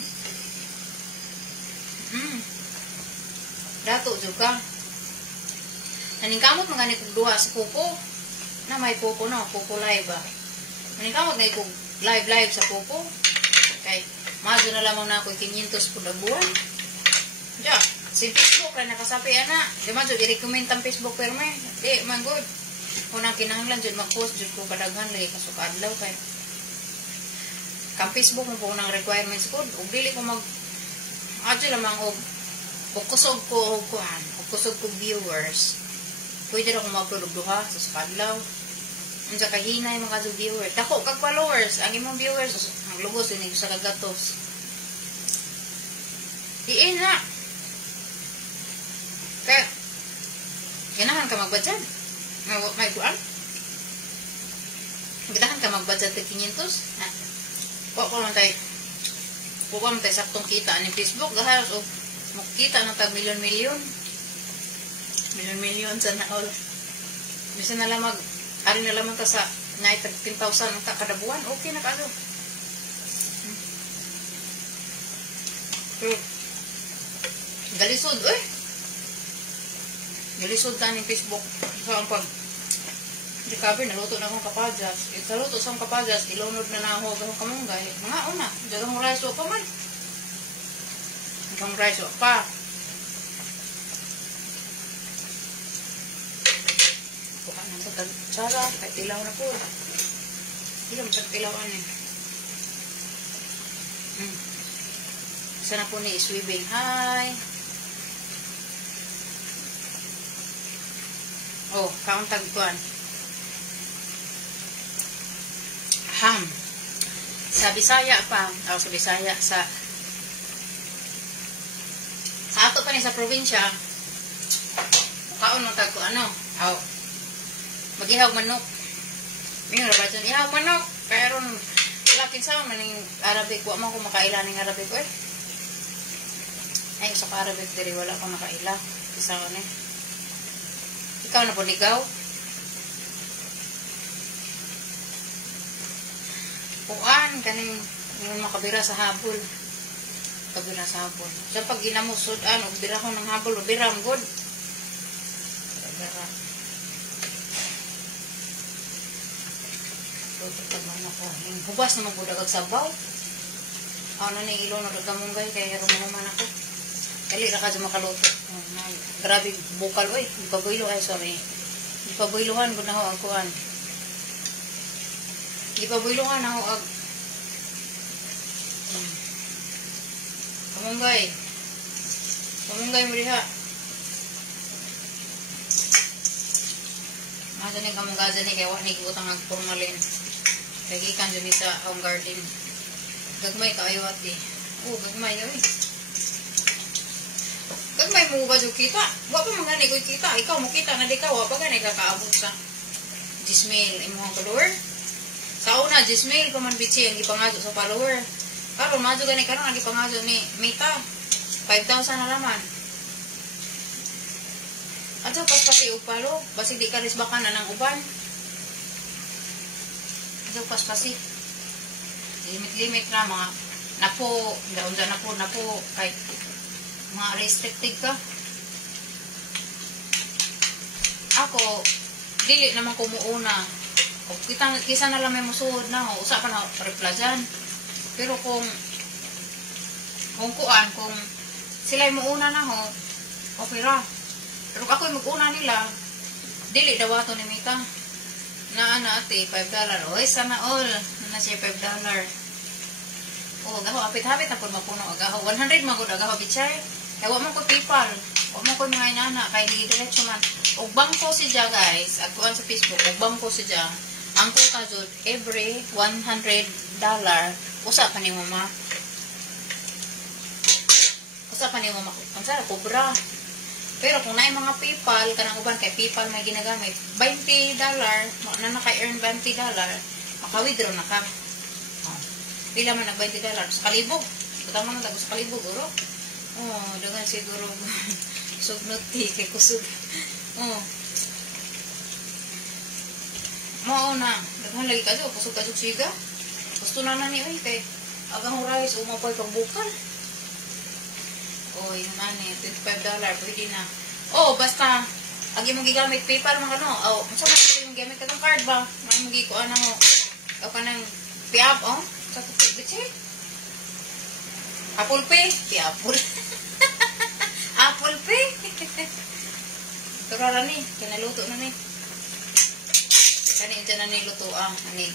Dato juga. Naningkamot mga nitong duha sa Popo. Na may Popo na, Popo live ba. Naningkamot na ikong live sa Popo. Kay, mazo na lamang na ako 500 po na buwan. Diya, si Facebook na nakasapi ana. Di mazo, i-recommend ang Facebook pero may. Di, man good. Unang kinahanglan dyan mag-post dyan ko kadaghan lagi kasukadlaw kay. Kang Facebook mo po ng requirements ko, ug dili ko adyo lamang og kusog ko viewers. Pwede ra ko mag-upload og duha sa kadlaw. Unsa ka hinay mga viewers. Dako kag followers, ang imong viewers ang lubos ini sa kagatos. Diin na. Kaya ganahan ka magbudget. May kuan. Ganahan ka magbudget og 500. Huwag ko lang tayo saktong kita ni Facebook. Gaharos o makita ng tag milyon-milyon sa naol. Bisa na lang ari na lamang ta sa 10,000 ang kadabuan. Okay na kaso. Galisod, eh. Galisod ta ni Facebook. So, ang recover, naluto na akong kapajas. Ikaluto sa akong kapajas, ilunod na ako akong kamunggay. Mga una, dagang mo rice pa man. Dagang rice pa. Kuha na sa tagsara, kahit tilaw na po. Hindi naman tagtilawan eh. Isa na po ni swimming. Hi! Oh, kauntag tuan. Ham. Sa Bisaya pa, sa Bisaya sa ato pa ni sa probinsya, kaon mo tag ko ano, mag-ihaw manok. Mingon ba dyan, ihaw manok. Kaya ron, lakin sa maning Arabic, wa man ko makaila ng Arabic ko eh. Ay, sa Arabic diri wala ko nakaila. Isa ko ni. Ikaw na po ligaw. Kuan, kaning makabira sa habol. Kabira sa habol. So, pag ginamusod, bira ko ng habol, bira ang good. Bira. Hubas naman po dagag sabaw. Na ni ilo na dagamunggay kaya rumaman ako. Kali ra ka dyan makaluto. Grabe bukal oy. Ipaboylo ay sorry. Ipaboyluhan ko na ho ang kuhan. Ipaboyluhan na ho ang kamunggay. Kamunggay mo diha. Masa ni kamunggay dyan kaya wak ni utang ang formalin. Nagikan dyan sa home garden. Gagmay kaayo ati. Gagmay yun eh. Gagmay mo ba dyan kita? Wa pa magani ko kita. Ikaw mo kita na di ka. Wa pa gani ka kaabot sa Gismail. Imuhang follower. Sa una, Gismail pa man bitsi ang ipangaso sa follower. Karon madyo gani karon ang ipangaso ni Mita. 5,000 na laman. Ato pas pati upalo. Basi di ka risbakan na ng uban. Pas-pasi. Limit-limit na mga napo, daon dyan napo, kahit mga restricted ka. Ako, dili naman kumuuna. Kisa na lang may musuod na, usa pa na repla dyan. Pero kung sila'y muuna na okay ra. Pero ako'y mag-una nila, dili daw ato ni Mita. Na ate, $5. Oy, sana all. Na siya $5. Agaho, apit-hapit na po mapuno. Agaho, 100 magod, agaho, bitchay. Kaya wak mo ko PayPal. Wak mo ko mga inana. Kaya di diretso man. Og bangko si Dja, guys. Agtuan sa Facebook. Og bangko si Dja. Ang kuta jud, every $100. Usa pa ni mama. Usa pa ni mama. Ang sarap, kubra. Pero kung naay mga PayPal, kanang uban kay PayPal may ginagamit, $20, na naka-earn $20, maka-withdraw na ka. Pila man nag $20? Sa kalibog. Butang mo na sa kalibog, guro. Dagan siguro. Sugnot kay kusog. Na. Daghan lagi ka doon. Kusog-kasog siga. Gusto na ni, kay agang rice, umapay pagbukal. Yun $25, pwede na. Basta, agi mo gigamit PayPal mga saan mo yung gamit ka ng card ba? May mo gikuan mo. O ka ng Piab, sa bitsi. Apple Pay. Apple. Apple Pay. Turara ni, kinaluto na ni. Kani dyan na niluto ani.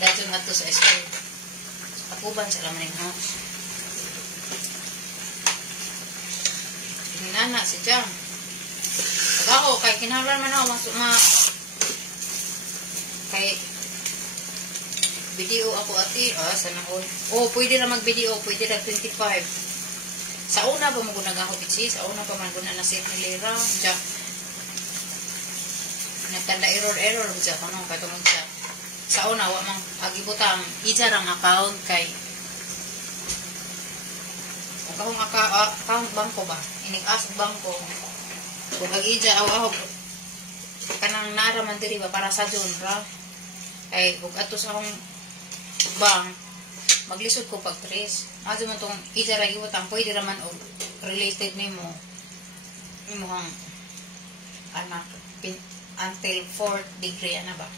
Dahil nga to sa school. Akuban sa laman yung house. Nana si Jam. Ako kay kinahanglan man ako kay video ako ati sana all. Pwede na mag-video, pwede na 25. Sa una pa mo gunagaho bitsi, sa una pa man guna na set ni Lera, ja. Nagtanda error bitsa kono kay tungod sa. Sa una wa mang agibutang ijar ang account kay akong account bangko ba? Inig-as bangko. Kung ag-ija, kanang naraman diri ba para sa John, ra? Ay, kung ato sa akong bank, maglisod ko pag trace. Ado mo itong ija ra iwatang, pwede raman o related ni mo. Imuhang anak, until 4th degree, ba?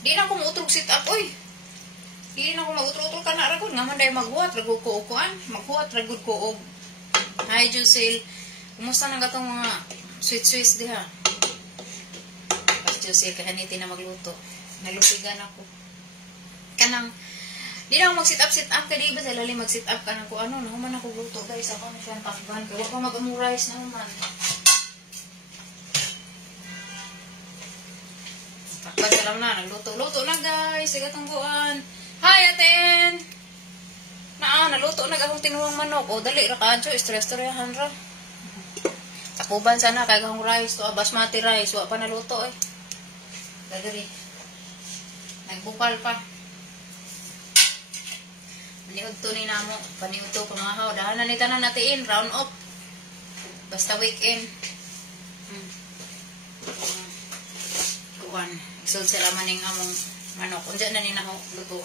Di na ako mautrog sit up, oy. Hindi na ako mag-utro-utro ka na ragod. Nga man dahil maghuwat, ragod ko ukuan. Maghuwat, ragod ko og. Hi, Jusil. Kumusta na gatong mga sweet-sweets diha? Hi, Jusil, kahaniti na magluto. Nalupigan ako. Kanang, di na ako mag-sit up ka, di ba? Sa lalim mag-sit up ka na ko. Nahuman ako luto, guys. Ako na siya ang takban. Kaya wak pa mag-amurize na naman. Takban ka lang na. Nagluto-luto na, guys. Sige tungguan. Hi, Aten! Naluto na akong tinuwang manok. O, dali ra kadyo, istorya-istoryahan ra. Takuban sana, kaya akong rice. To, basmati rice. Wa pa naluto eh. Dagari. Nagbukal pa. Paniud to ni namo. Paniud to pangahaw. Dahanan ni tanan natiin. Round up. Basta weekend. Kuwan. Isod sila maning among manok. Kung dyan na ni naho luto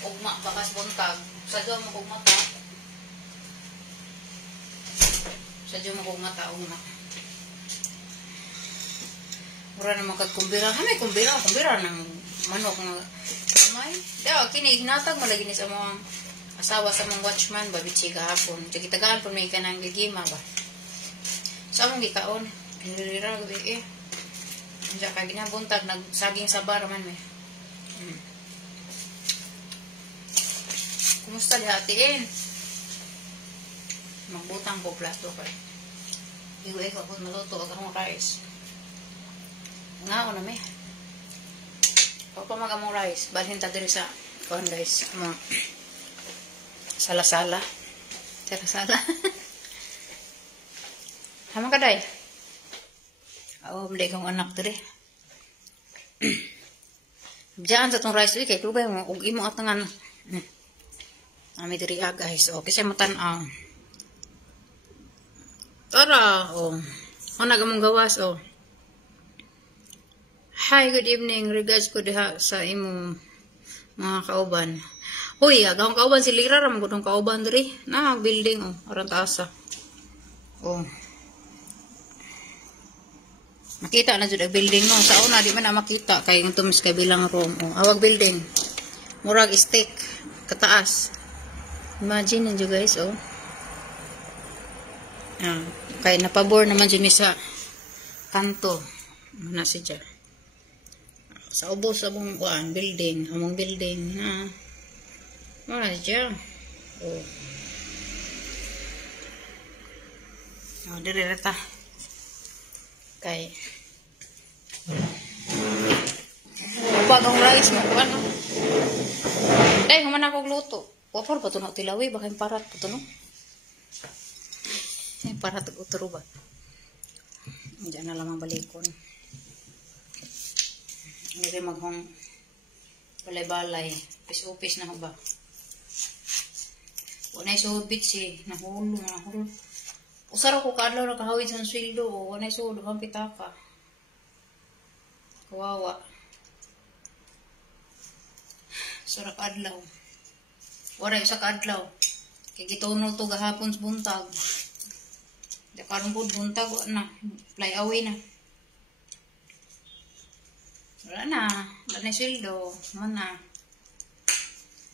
ugma bakas buntag. Sadyo mo ugma ta. Sadyo mo ugma ta ugma. Mura naman kagkumbira. May kumbira ng manok nga kamay. Daw, kini hinatag malagi ni sa mga asawa sa mga watchman ba bitsi kahapon. Tsaka tagaan po may ka ng gigima ba. Sa among gikaon. Pinirira gabi eh. Diyan ka ginabuntag, nagsaging sa bar man may. Kumusta dihatiin? Magbutang ko plato pa. Iwi ko kung maluto ang akong rice. Nga ako na may. Papa magamong rice. Balhin ta diri sa kuhan guys. Sala-sala. Sala-sala. Hama ka day? Oo, balik akong anak diri. Diyan sa itong rice kay tubay mo. Ug imo atangan. Ami diri guys. O, kasi matanaw. Tara. O. O, nagamong gawas. O. Hi, good evening. Regards ko diha sa imo mga kauban. Uy, agawang kauban si Lira. Ramang gudong kauban diri. Building. O, arang taasa. O. Makita na jud ang building no. Sa una di man na makita kay yung tumis kay bilang room. O, awag building. Murag stick kataas. Imagine nandiyo guys, oh. Kay napabor naman dyan sa kanto. Muna si dyan. Sa ubos among building. Among building. Muna si dyan. Oh. Diri rata. Kay bagong rice mo ko ano. Dahil human ako luto. Wapar pa ito na tilawi, baka yung parat pa ito no? Yung parat uturo ba? Diyan na lamang balikon. Hindi rin maghong balay-balay. Pis-upis na ba? Wanay subit si nahulong. Usara ko kaadlaw na kahawid sa sweldo. Wanay sudo kang pitaka. Kawawa. Usara kaadlaw. Waray sa kadlaw. Kaya gitono to gahapon sa buntag. Di parang po buntag na. Fly away na. Wala na. Wala na sildo. Mana.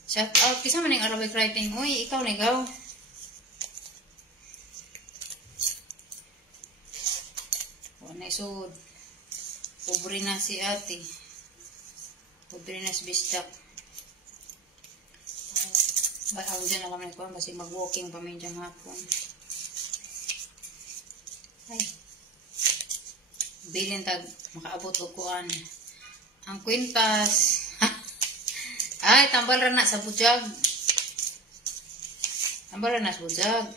Shout out. Kisa man yung Arabic writing. Uy, ikaw na ikaw. Wala isod. Pobre na si ate. Pobre na si bistak. Ako dyan na kami ko kasi mag-walking pa medyan hapon. Ay. Bilin tag makaabot o kuan. Ang kwintas. Ay, tambal ra na sa bujag. Tambal ra na sa bujag.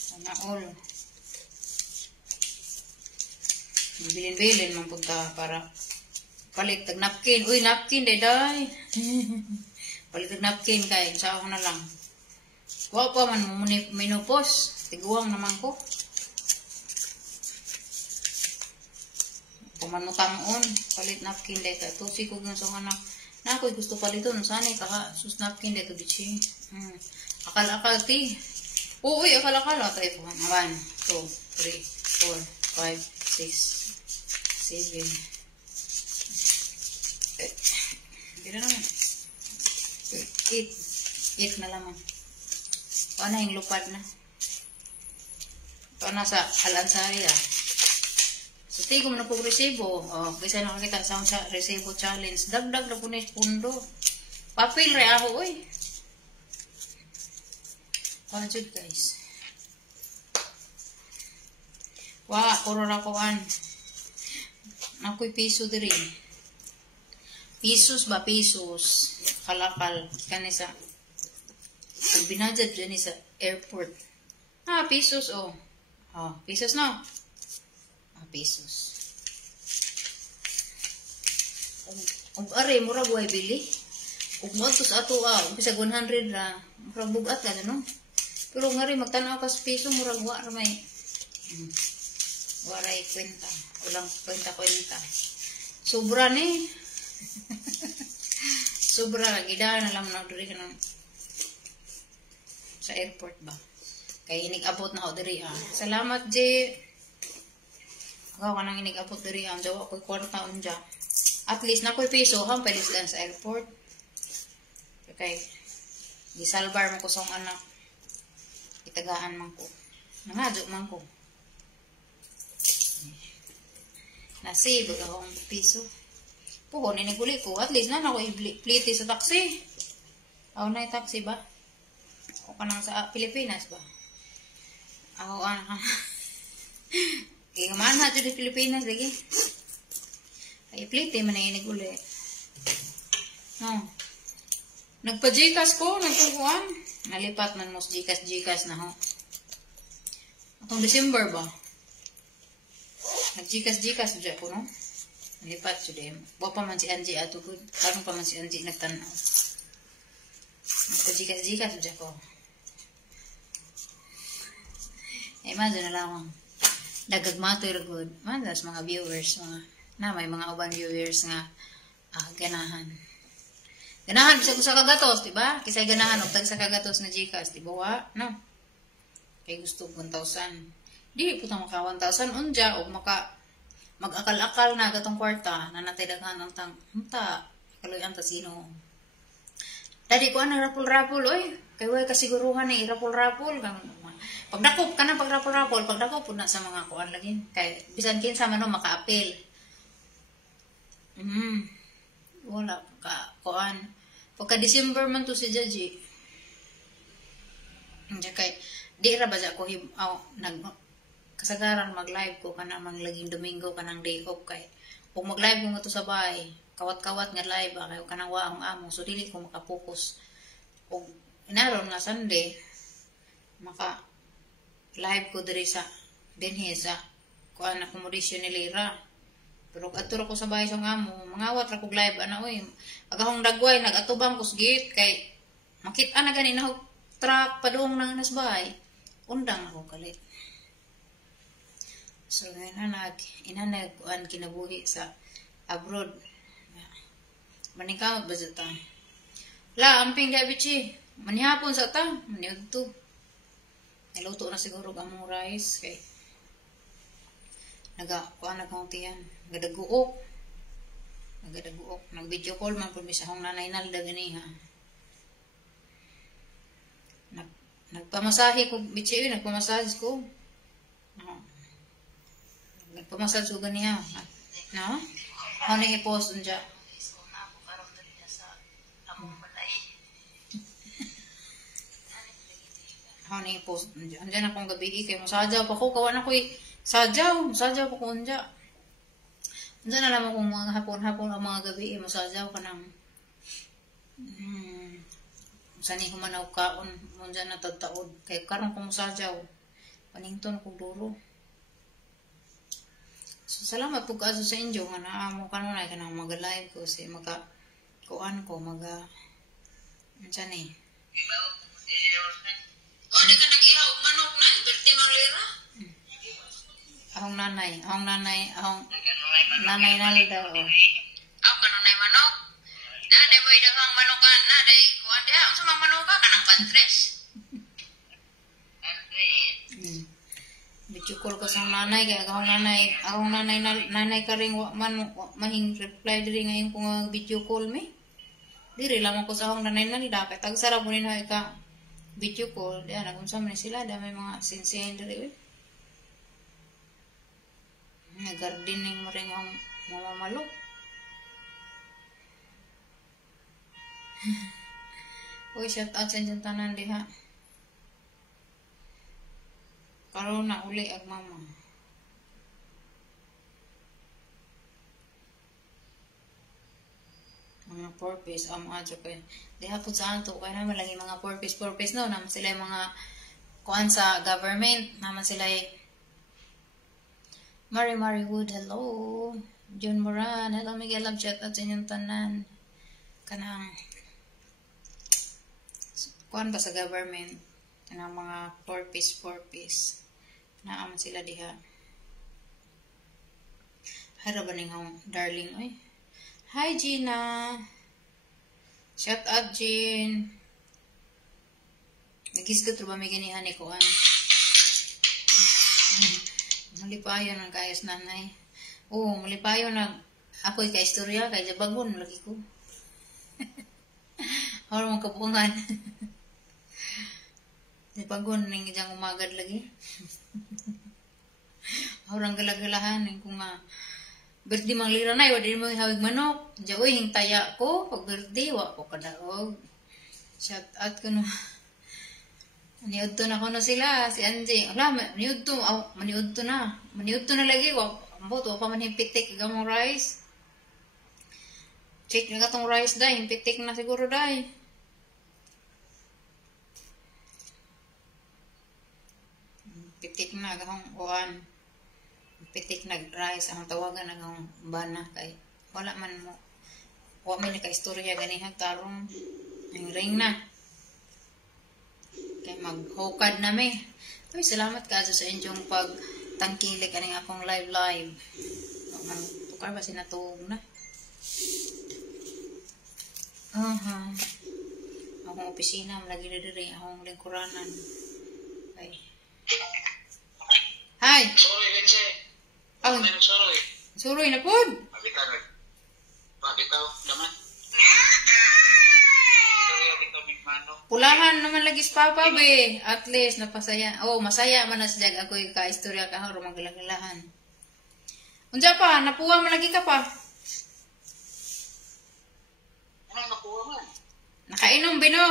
Sana all. Bilin-bilin man punta para palit tag napkin. Uy, napkin day. Palit napkin kay sa ako na lang. Wa pa man mo minupos. Tiguang naman ko. Paman mo tangon. Palit napkin day ka. Tusi ko nga sa anak. Na ako gusto paliton. Sanay ka sus napkin day to bichi. Akal-akal ti. Uy, akal-akal. Tayo po. 1, 2, 3, 4, 5, 6, 7. Gila naman. 8 na lamang. O na yung lupad na. Ito na sa alansaya. So, tigo mo na po resibo. O, kasi nakakita sa resibo challenge. Dagdag na po na yung pundo. Papil re ako, uy. Budget, guys. Puro na ko an. Ako'y piso diri. Pesos ba? Pesos. Kalakal. Kanisa. Pag binadget dyan sa airport. Pesos, oh. Pesos, no? Pesos. Ug are, mura buhay bili. Ug motos ato, bisag 100 ra. Mura bugat ka, no? Pero nga rin, magtanaw ka sa piso, mura buwa ra may. Waray kwenta. Walang kwenta-kwenta. Sobra ni. Sobra. Gidaan na lang na diri ka ng sa airport ba. Kaya inig-abot na ako diri Salamat, J. Ako nang inig-abot diri Jawa ko'y kwarta unja. At least na ko'y piso, pwede sila sa airport. Okay. Gisalbar mo ko sa anak. Itagaan man ko. Nangadyo man ko. Nasibog akong piso. Puhon, iniguli ko. At least na ako i-pliti sa taxi. Ako na taxi ba? O ka nang sa Pilipinas ba? Ako kaya man na dito sa Pilipinas lagi. Ay plite man na iniguli. Nagpa-Gcash ko, nagpakuan. Nalipat man mo sa Gcash na ho. Atong December ba? Nag-Gcash dyan ko, no? Nalipat siya din. Wa pa man si Angie ato good. Karon pa man si Angie nagtanaw. Nagpa-Gcash dyan ko. Imagine na lang akong nagagmato yung good. Mandas mga viewers, may mga uban viewers nga ganahan. Ganahan, bisa ko sa kagatos, diba? Kisay ganahan, o tag sa kagatos na Gcash, diba? No? Kaya gusto 1,000. Di po maka 1,000 unja o mag-akal-akal na gatong kwarta na nataydagan ang tangta kaloyan ta sino. Dadi ko rapul-rapul oy kay way kasiguruhan ni rapul-rapul kang pagdakop ka na pagrapul-rapul pagdakop pud na sa mga kuan lagi kay bisan kinsa man maka-apil. Wala ka kuan pagka December man to si Jaji. Kay di ra ba ko kasagaran mag-live ko kanang laging Domingo kanang day off kay kung mag-live ko nga to sa bahay kawat-kawat nga live kay kanang waang amo so dili ko makapokus og inaron nga Sunday maka live ko diri sa dinhi sa kuan accommodation ni Lira pero adto ko sa bahay sa amo mangawat ra kog live oy agahong dagway nagatubang ko sa gate kay makita na gani na truck padung nang nas bahay undang ako kalit. So, inanag kuan kinabuhi sa abroad. Maningkamot ba sa ta? La, amping kaya bichi. Manihapon sa ta. Manihag to. Niluto na siguro gamong rice. Kay kuan nagkauntihan. Nagadaguok. Nag-video call man kung bisa akong nanay nalda gani ha. Nagpamasahe ko. Bichi nagpamasahe ko. Nagpamassage ko ganiya. No? Ano yung i-post dun dyan? Ano yung i-post dun dyan? Andyan akong gabi kay masadyaw pa ko. Kawan ako sadyaw. Masadyaw pa ko dyan. Andyan na naman kung mga hapon-hapon ang mga gabi masadyaw ka ng sani humanaw kaon. Andyan na tagtaod. Kaya karon kong masadyaw. Panington kong duro. So, salamat po kaso sa inyo nga naamo kanunay ka nang mag-live ko kasi kuan ko dyan eh. Di ka nag-ihaw manok na birthday mang Lira? Ahong nanay nalda Ako kanunay manok? Naday mo idahang manokan naday kuan diha unsa mang manoka kanang bantres? Bitsukol ko sa nanay kaya akong nanay ka rin mahing reply diri ngayon kung video call me. Diri lamang ko sa akong nanay nalda kay tagsara mo rin ka video call. Diyan nagunsa man sila may mga sinsihin diri. Nag-gardening mo rin ang mamamalo. Uy, shout out sa dyan tanan diha. Karoon na uli ang mama. mga purpose adyo kay diha pud sa ato kay naman lagi mga purpose no naman sila yung mga kuan sa government naman sila Mari Wood, hello. June Moran, hello Miguel, love chat at sa inyong tanan. Kanang kuan ba sa government kanang mga purpose naaman sila diha. Hara ba ning darling oy. Hi Gina. Shout out Jean. Nagisgot ba may ganihan ni kuan? Malipayon ang kayos nanay. Oo, malipayon na ako'y ka-istorya, kay jabagon, lagi ko. Hawal mong kapungan. Jabagon, nang ijang umagad lagi. Hawal ang galagalahan, kung birthday mang lira na, wadi mo hawig manok. Diyoy, hintaya ko, pag birthday, wa ko kadaog. Shout out ko no. Maniudto na ko na sila, si Angie. Wala, maniudto na. Maniudto na lagi, ambot, pa man himpitik, gamong rice. Check na ka tong rice, day. Himpitik na siguro, day. Himpitik na, gamong uwan. Himpitik na rice, ang tawagan na gamong bana. Kay, wala man mo. Wala may naka-istorya, ganihang tarong. Ang ring na. Kaya maghukad na may. Uy, salamat ka sa inyong pagtangkilik aning akong live. Tukar ba sinatuog na? Akong opisina, malagi na diri, akong lingkuranan. Okay. Hi! Sorry, Lindsay. Oh, Sorry. suroy na pod. Pabitaw naman. Pulahan naman lagi sa papa, be. At least, napasaya. Oh, masaya man na siya. Ako'y ka-istorya ka, haro maglalaglahan. Unsa pa, napuwa man lagi ka pa. Anong nakuha man? Nakainom, bino.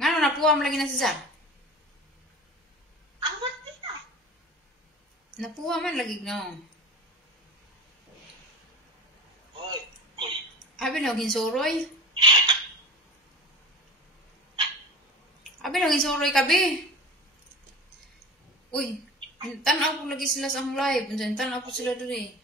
Ngano, napuwa man lagi na siya. Ang ba't kita? Napuwa man lagi, no. Hoy. Abi na, ginsuroy. Abi na, ginsuroy ka, be. Uy, tanaw po lagi sila sa ang live. Tanaw po sila doon eh.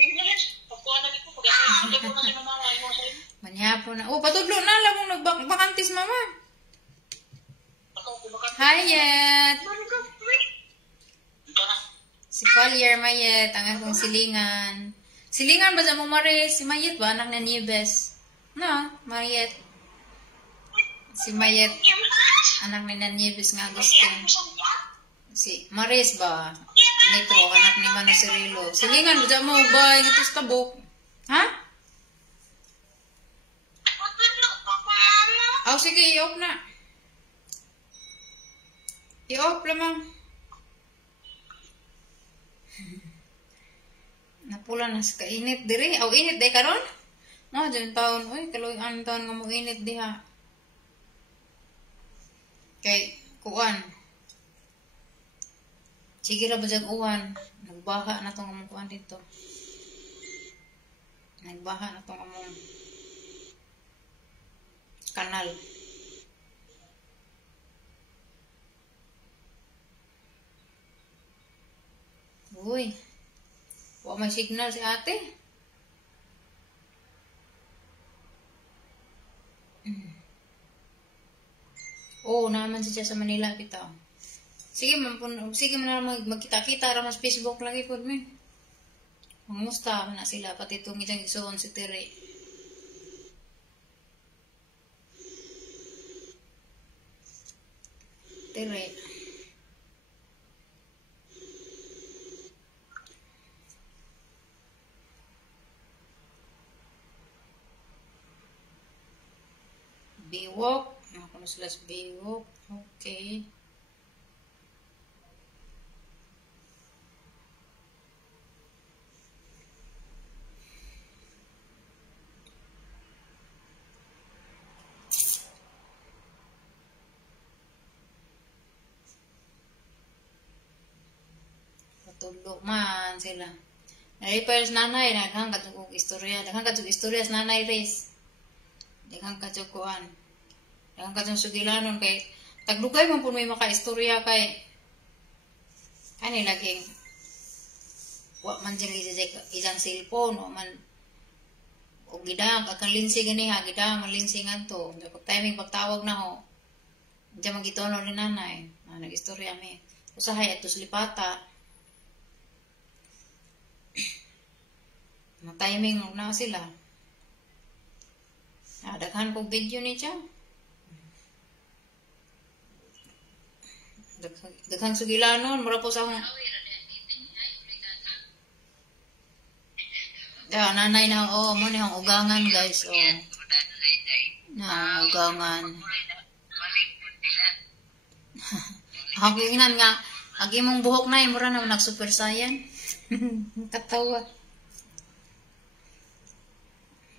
English? Pagkuha na dito. Pag-hindi ko na si mama ayaw sa inyo. Manyapo na. Oh, patudlo na lang mong nagbakantis, mama. Ako, kumakan. Hi, Yet. Ito na. Si Collier Mayet, ang akong silingan. Silingan ba sa mo, Maris? Si Mayet ba? Anak na Nieves. No, Mayet. Si Mayet, anak ni Nieves nga Agustin. Si Maris ba? Nitro, anak ni Mano Cirilo. Silingan ba sa mo, ba? Ito sa tabok. Ha? Oh, sige, i-off na. I-off lamang. Napula na sa kainit diri. Aw, init day karon? No, dyan taon. Uy, kaloy ang taon nga mo init diha. Kay, kuan. Sige ra ba dyan uwan. Nagbaha na tong among kuan dito. Nagbaha na tong among kanal. Uy. Wa may signal si ate. Oh, naman siya sa Manila bitaw. Sige man magkita-kita ra mas Facebook lagi pud mi. Mangusta na sila pati itong isang isuon si Tere. Tere. Biwok. Ako na sila sa biwok. Okay. Patulog man sila. Nalipay sa nanay, naghang katugog istorya. Daghang katugog istorya sa nanay res. Daghang katuguan. Daghang katugog sugilanon kay tagdugay man po may maka-istorya kay ano laging wa man dyan isang cellphone o man o gidang akang linsi gani ha gidang malinsingan to pag timing pagtawag na ho diyan magitono ni nanay nag-istorya mi usahay atos lipata timing na sila daghan kong video ni siya daghang sugilanon mura po sa akong nanay na mo ni ang ugangan guys na ugangan ako inan nga agi mong buhok na mura na nag super saiyan katawa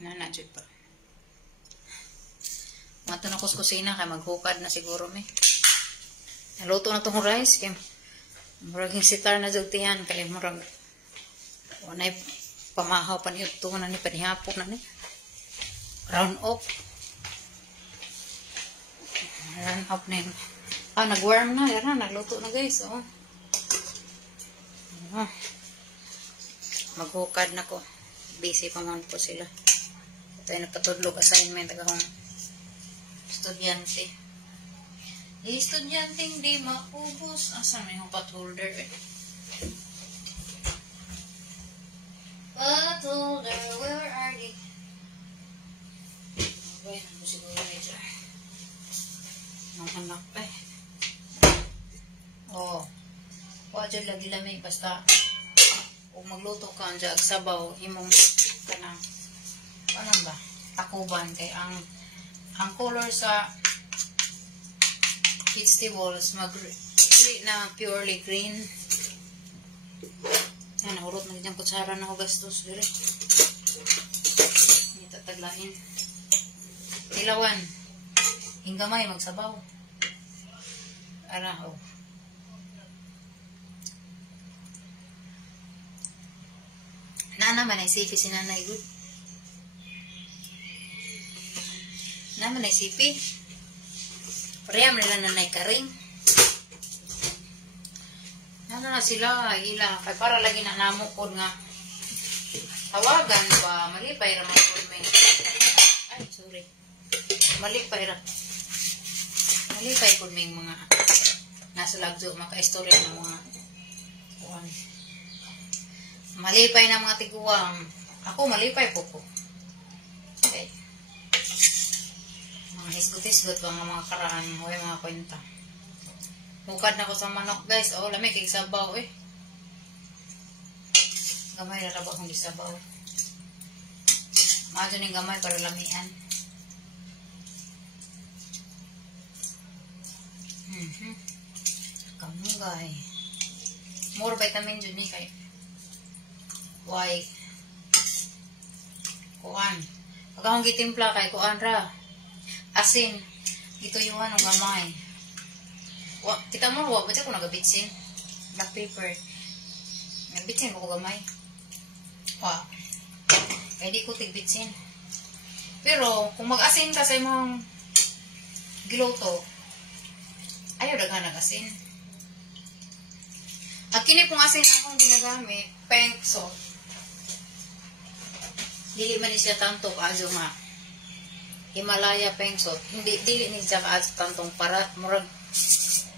na jud pa mato na kus kusina kay maghukad na siguro mi naluto na tong rice kay murag sitar na jugtihan kay murag wanay pamahaw pa ni ito na ni panihapon na ni round up na yun nag-warm na yan nagluto na guys maghukad na ko busy pa man po sila tayo nagpatudlog assignment akong estudyante estudyanteng di maubos asa may hong pot holder pot holder where are they wait ako siguro medyo anak pa wadyo lagi lamig basta kung magluto ka dyan sabaw imong kanang ano ba takuban kay ang color sa kids walls na purely green yan nahurot na dyan kutsara na hugastos dire hindi tataglain ilawan hinggamay magsabaw araw naman ay sipi si nanay good naman ay sipi pareham nila nanay karing na sila ila kay para lagi na namukod nga tawagan ba malipay ra man may ay sorry malipay ko may mga nasa lagjo maka-istorya ng mga malipay na mga tiguang ako malipay po okay mga hisgot-hisgot ba mga karaan o mga kwenta hukad na ko sa manok guys lamig kay sabaw gamay na raba kong gisabaw madyo ning gamay para lamian kamugay more vitamin dyan ni kay why kuan pag akong gitimpla kay kuan ra asin gituyuhan ng gamay kita mo wa ba ko nagabitsin black paper nagabitsin ko gamay kaya di ko tigbitsin pero kung mag-asin ka sa imong giloto ayaw daghan nag-asin at kini pong asin akong ginagamit pink salt dili man siya tanto kaadyo nga Himalaya pink salt dili ni siya kaadyo tantong para murag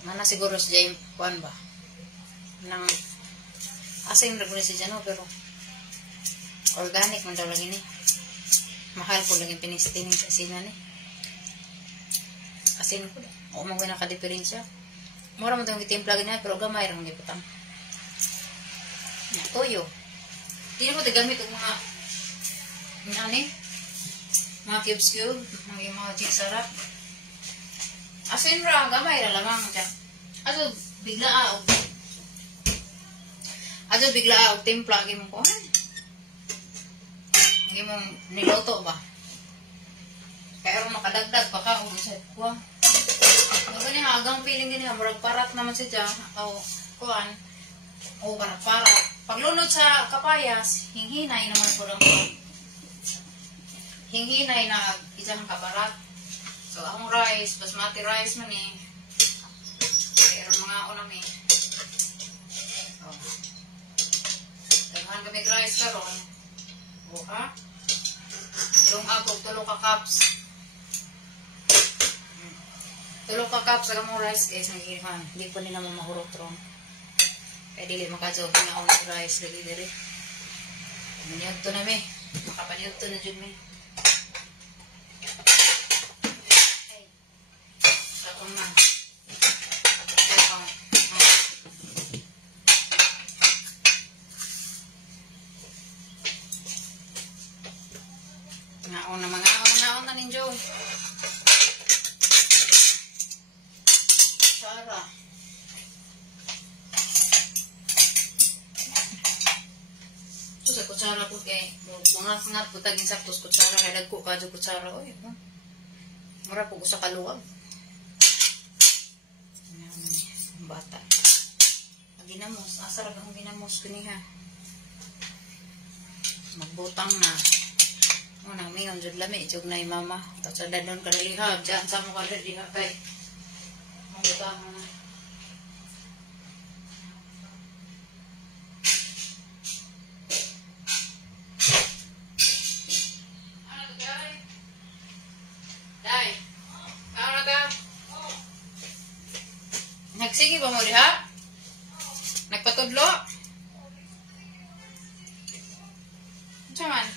mana siguro siya kuan ba nang asin ra guni siya no pero organic man daw lagi ni mahal ko lagi pinistining sa asinan ni asin ko o mo gina ka diferensya mura mo tong gitimpla gina pero gamay ra mo giputang toyo di mo tagamit og mga mga cubes mga chick sarap asin ra gamay ra lamang siya aso bigla og timpla gyud mo ko gyud mo niloto ba kaya ron makadagdag pa ka og sa kuha gani agang feeling gani murag parat naman siya o kuan o parat Paglunod sa kapayas, hinghinay naman po lang po. Hinghinay na isang kabarat. So, akong rice, basmati rice man eh. Pero mga ako namin. So, daghan kami rice karon. O ha? Tulong ako, tulong ka cups. Tulong ka cups sa kamong rice guys. Hindi po nila mamahurot ron. Kaya dili makaso hinaon ng rice lagi diri. Maniyod to na mi. Makapaniyod to na dyan mi. Ay. Sakon na. Ngaon na mga ngaon na ninyo. Sara. Sa kutsara ko kay mga putagin saktos kutsara kay dagko kadto kutsara oy. Mura po ko sa kaluwag. Bata. Ginamos, asa ra kang ginamos kaniha. Magbutang na. Mo nang mingon jud lami jud na mama. Tapos dadon ka lihab diyan sa mo ka diha kay. Magbutang na. Nagsige ba mo diha? Nagpatudlo? Diyan.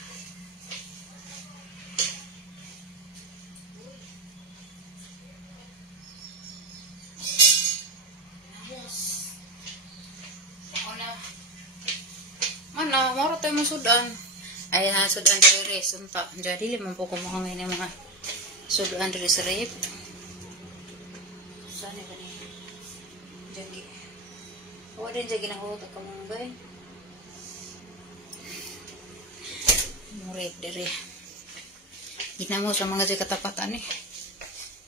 Mana, maro tayo masudan. Ay, sudan diri sunta. Jadi limang po kumangay ng mga sudan diri sa rip. Saan ba ni? Jagi. O din jagi nang hutot ka mong bay. Murid diri. Ginamo sa mga jay katapatan eh.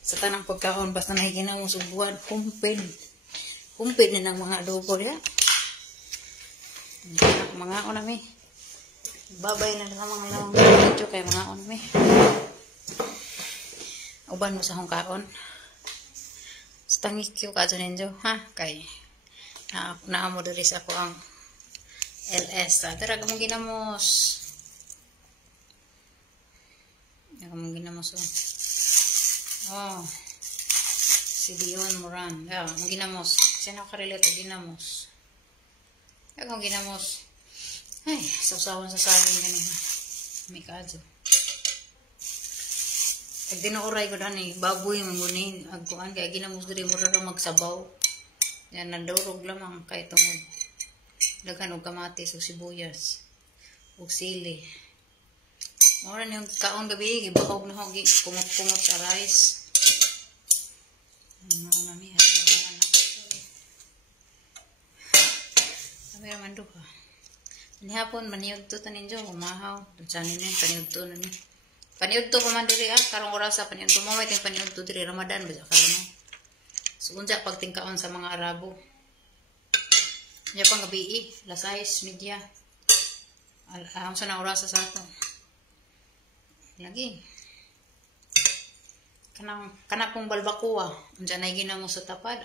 Sa tanang pagkaon basta nahiginamo subuan, kumpid. Kumpid na ng mga adobo ya. Mga onami. Babay na lang mga lamang video kay mga onami. Uban mo sa hong kaon. Tangikyo ka dyan ninyo, ha? Kay, naamo dali sa ako ang LS. Tara, kamong ginamos. Kamong ginamos, oh. Si Dion Moran. Kamong ginamos. Sino karelate ginamos? Kamong ginamos. Ay, sausawan sa saging kanina. May kadyo. Pag dinuuray ko dani, baboy manguni, agkuan kaya ginamos diri mura ra magsabaw. Yan nadurog lamang kay tungod. Daghan og kamatis ug sibuyas. Ug sili. Mura ni kaon gabi gibahog na hogi kumot-kumot sa rice. Ano nami ha. Kami man duha. Ni hapon maniud to tanin jo umahaw. Dutsanin ni paniud to ni. Paniud to paman diri karong oras sa paniud to mo may ting paniud to diri Ramadan ba karon. So unsa pagtingkaon sa mga Arabo. Nya pang gabi alas 6 media. Ang sa na oras sa ato. Lagi. Kana pong balbakuwa, unsa nay ginamo sa tapad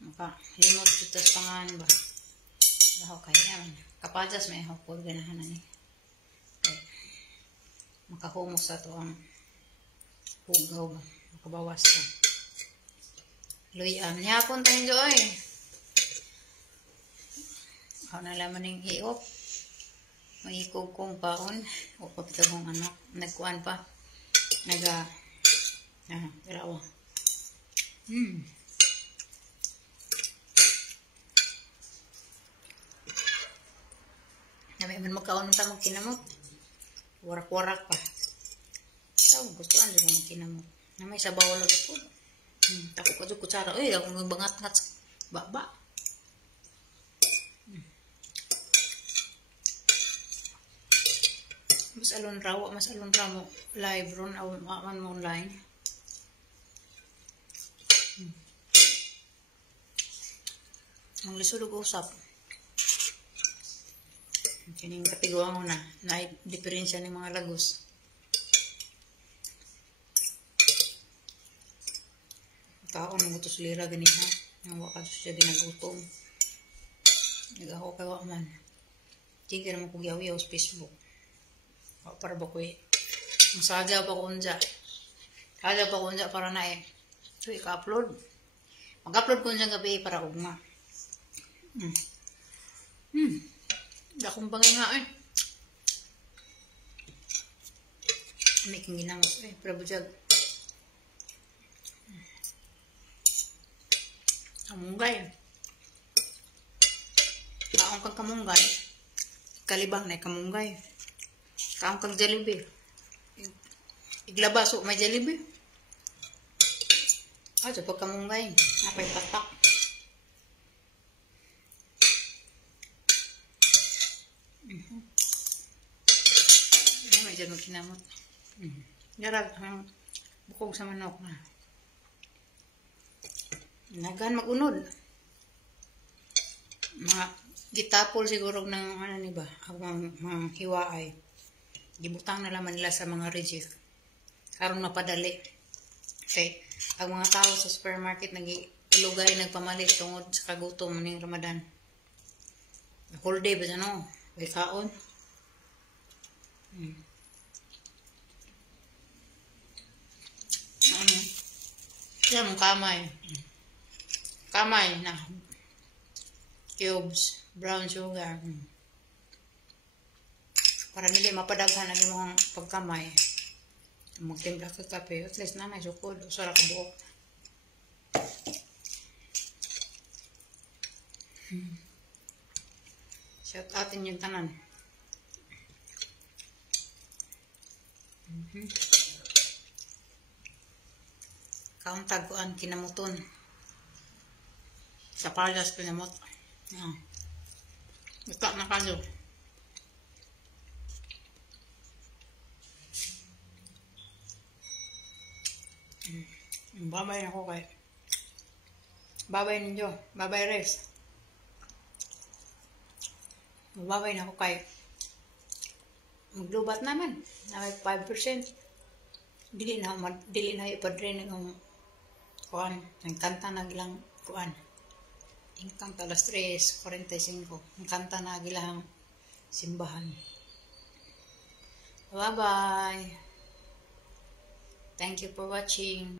maka limot jud sa pangan ba. Daw kaya man. Kapadas may hapon ganahan ni. Makahumos sa to ang hugaw ba. Makabawas ka. Luyan. Nihapon tayo joy. Ako nalaman ng hiop. May kong paon. O papito kong anak. Nagkuhan pa. Garawa. Nabi man magkaon ng tamang kinamot. Warak-warak pa. So, gusto ang din ang kinamot. Na may sabaw lang ako. Tako ka dyan kutsara. Uy, ako ng bangat-ngat sa baba. Mas alon raw mo live ron. Awan mo online. Ang lisulog usap. Kining katiguan ko na diferensya ng mga lagos. Taon ng gutos lira ganina. Nang wakas siya ginagutom. Nag-ako kawa man. Tigil naman ko giyaw-yaw sa Facebook. Para ba ko masaga pa ko unja. Saga pa ko unja para na So, ika-upload. Mag-upload ko unja gabi para ugma. Dakong bangay nga May kang ginamos pero bujag. Kamunggay. Kaong kang kamunggay. Kalibang na kamunggay. Kaong kang Jollibee. Iglabaso may Jollibee. So pag kamunggay, napay patak. May dyan magkinamot. Garag, bukog sa manok na. Nagan magunod. Mga gitapol siguro ng ano ni ba, mga hiwaay. Gibutang na laman nila sa mga reject. Karong mapadali. Okay. Ang mga tao sa supermarket nag-ilugay, nagpamalit tungod sa kagutom ng Ramadan. Whole day ba no? May kaon. Yan mong kamay. Kamay na cubes, brown sugar. Para nila mapadaghan ang mga pagkamay. Magtimpla ka kape, at least na may sukod. Usara ka buok. Shout outin yung tanan. Kaong taguan kinamuton. Sa palas pinamot. Ito na kaso. Babay na ako kay. Babay ninyo. Babay res. Babay na ako kay. Maglubat naman. Na 5%. Dili na ipadre ng kuan. Ang kanta nagilang kuan. Ingkang talas 3:45. Ang kanta nagilang simbahan. Bye-bye. Thank you for watching.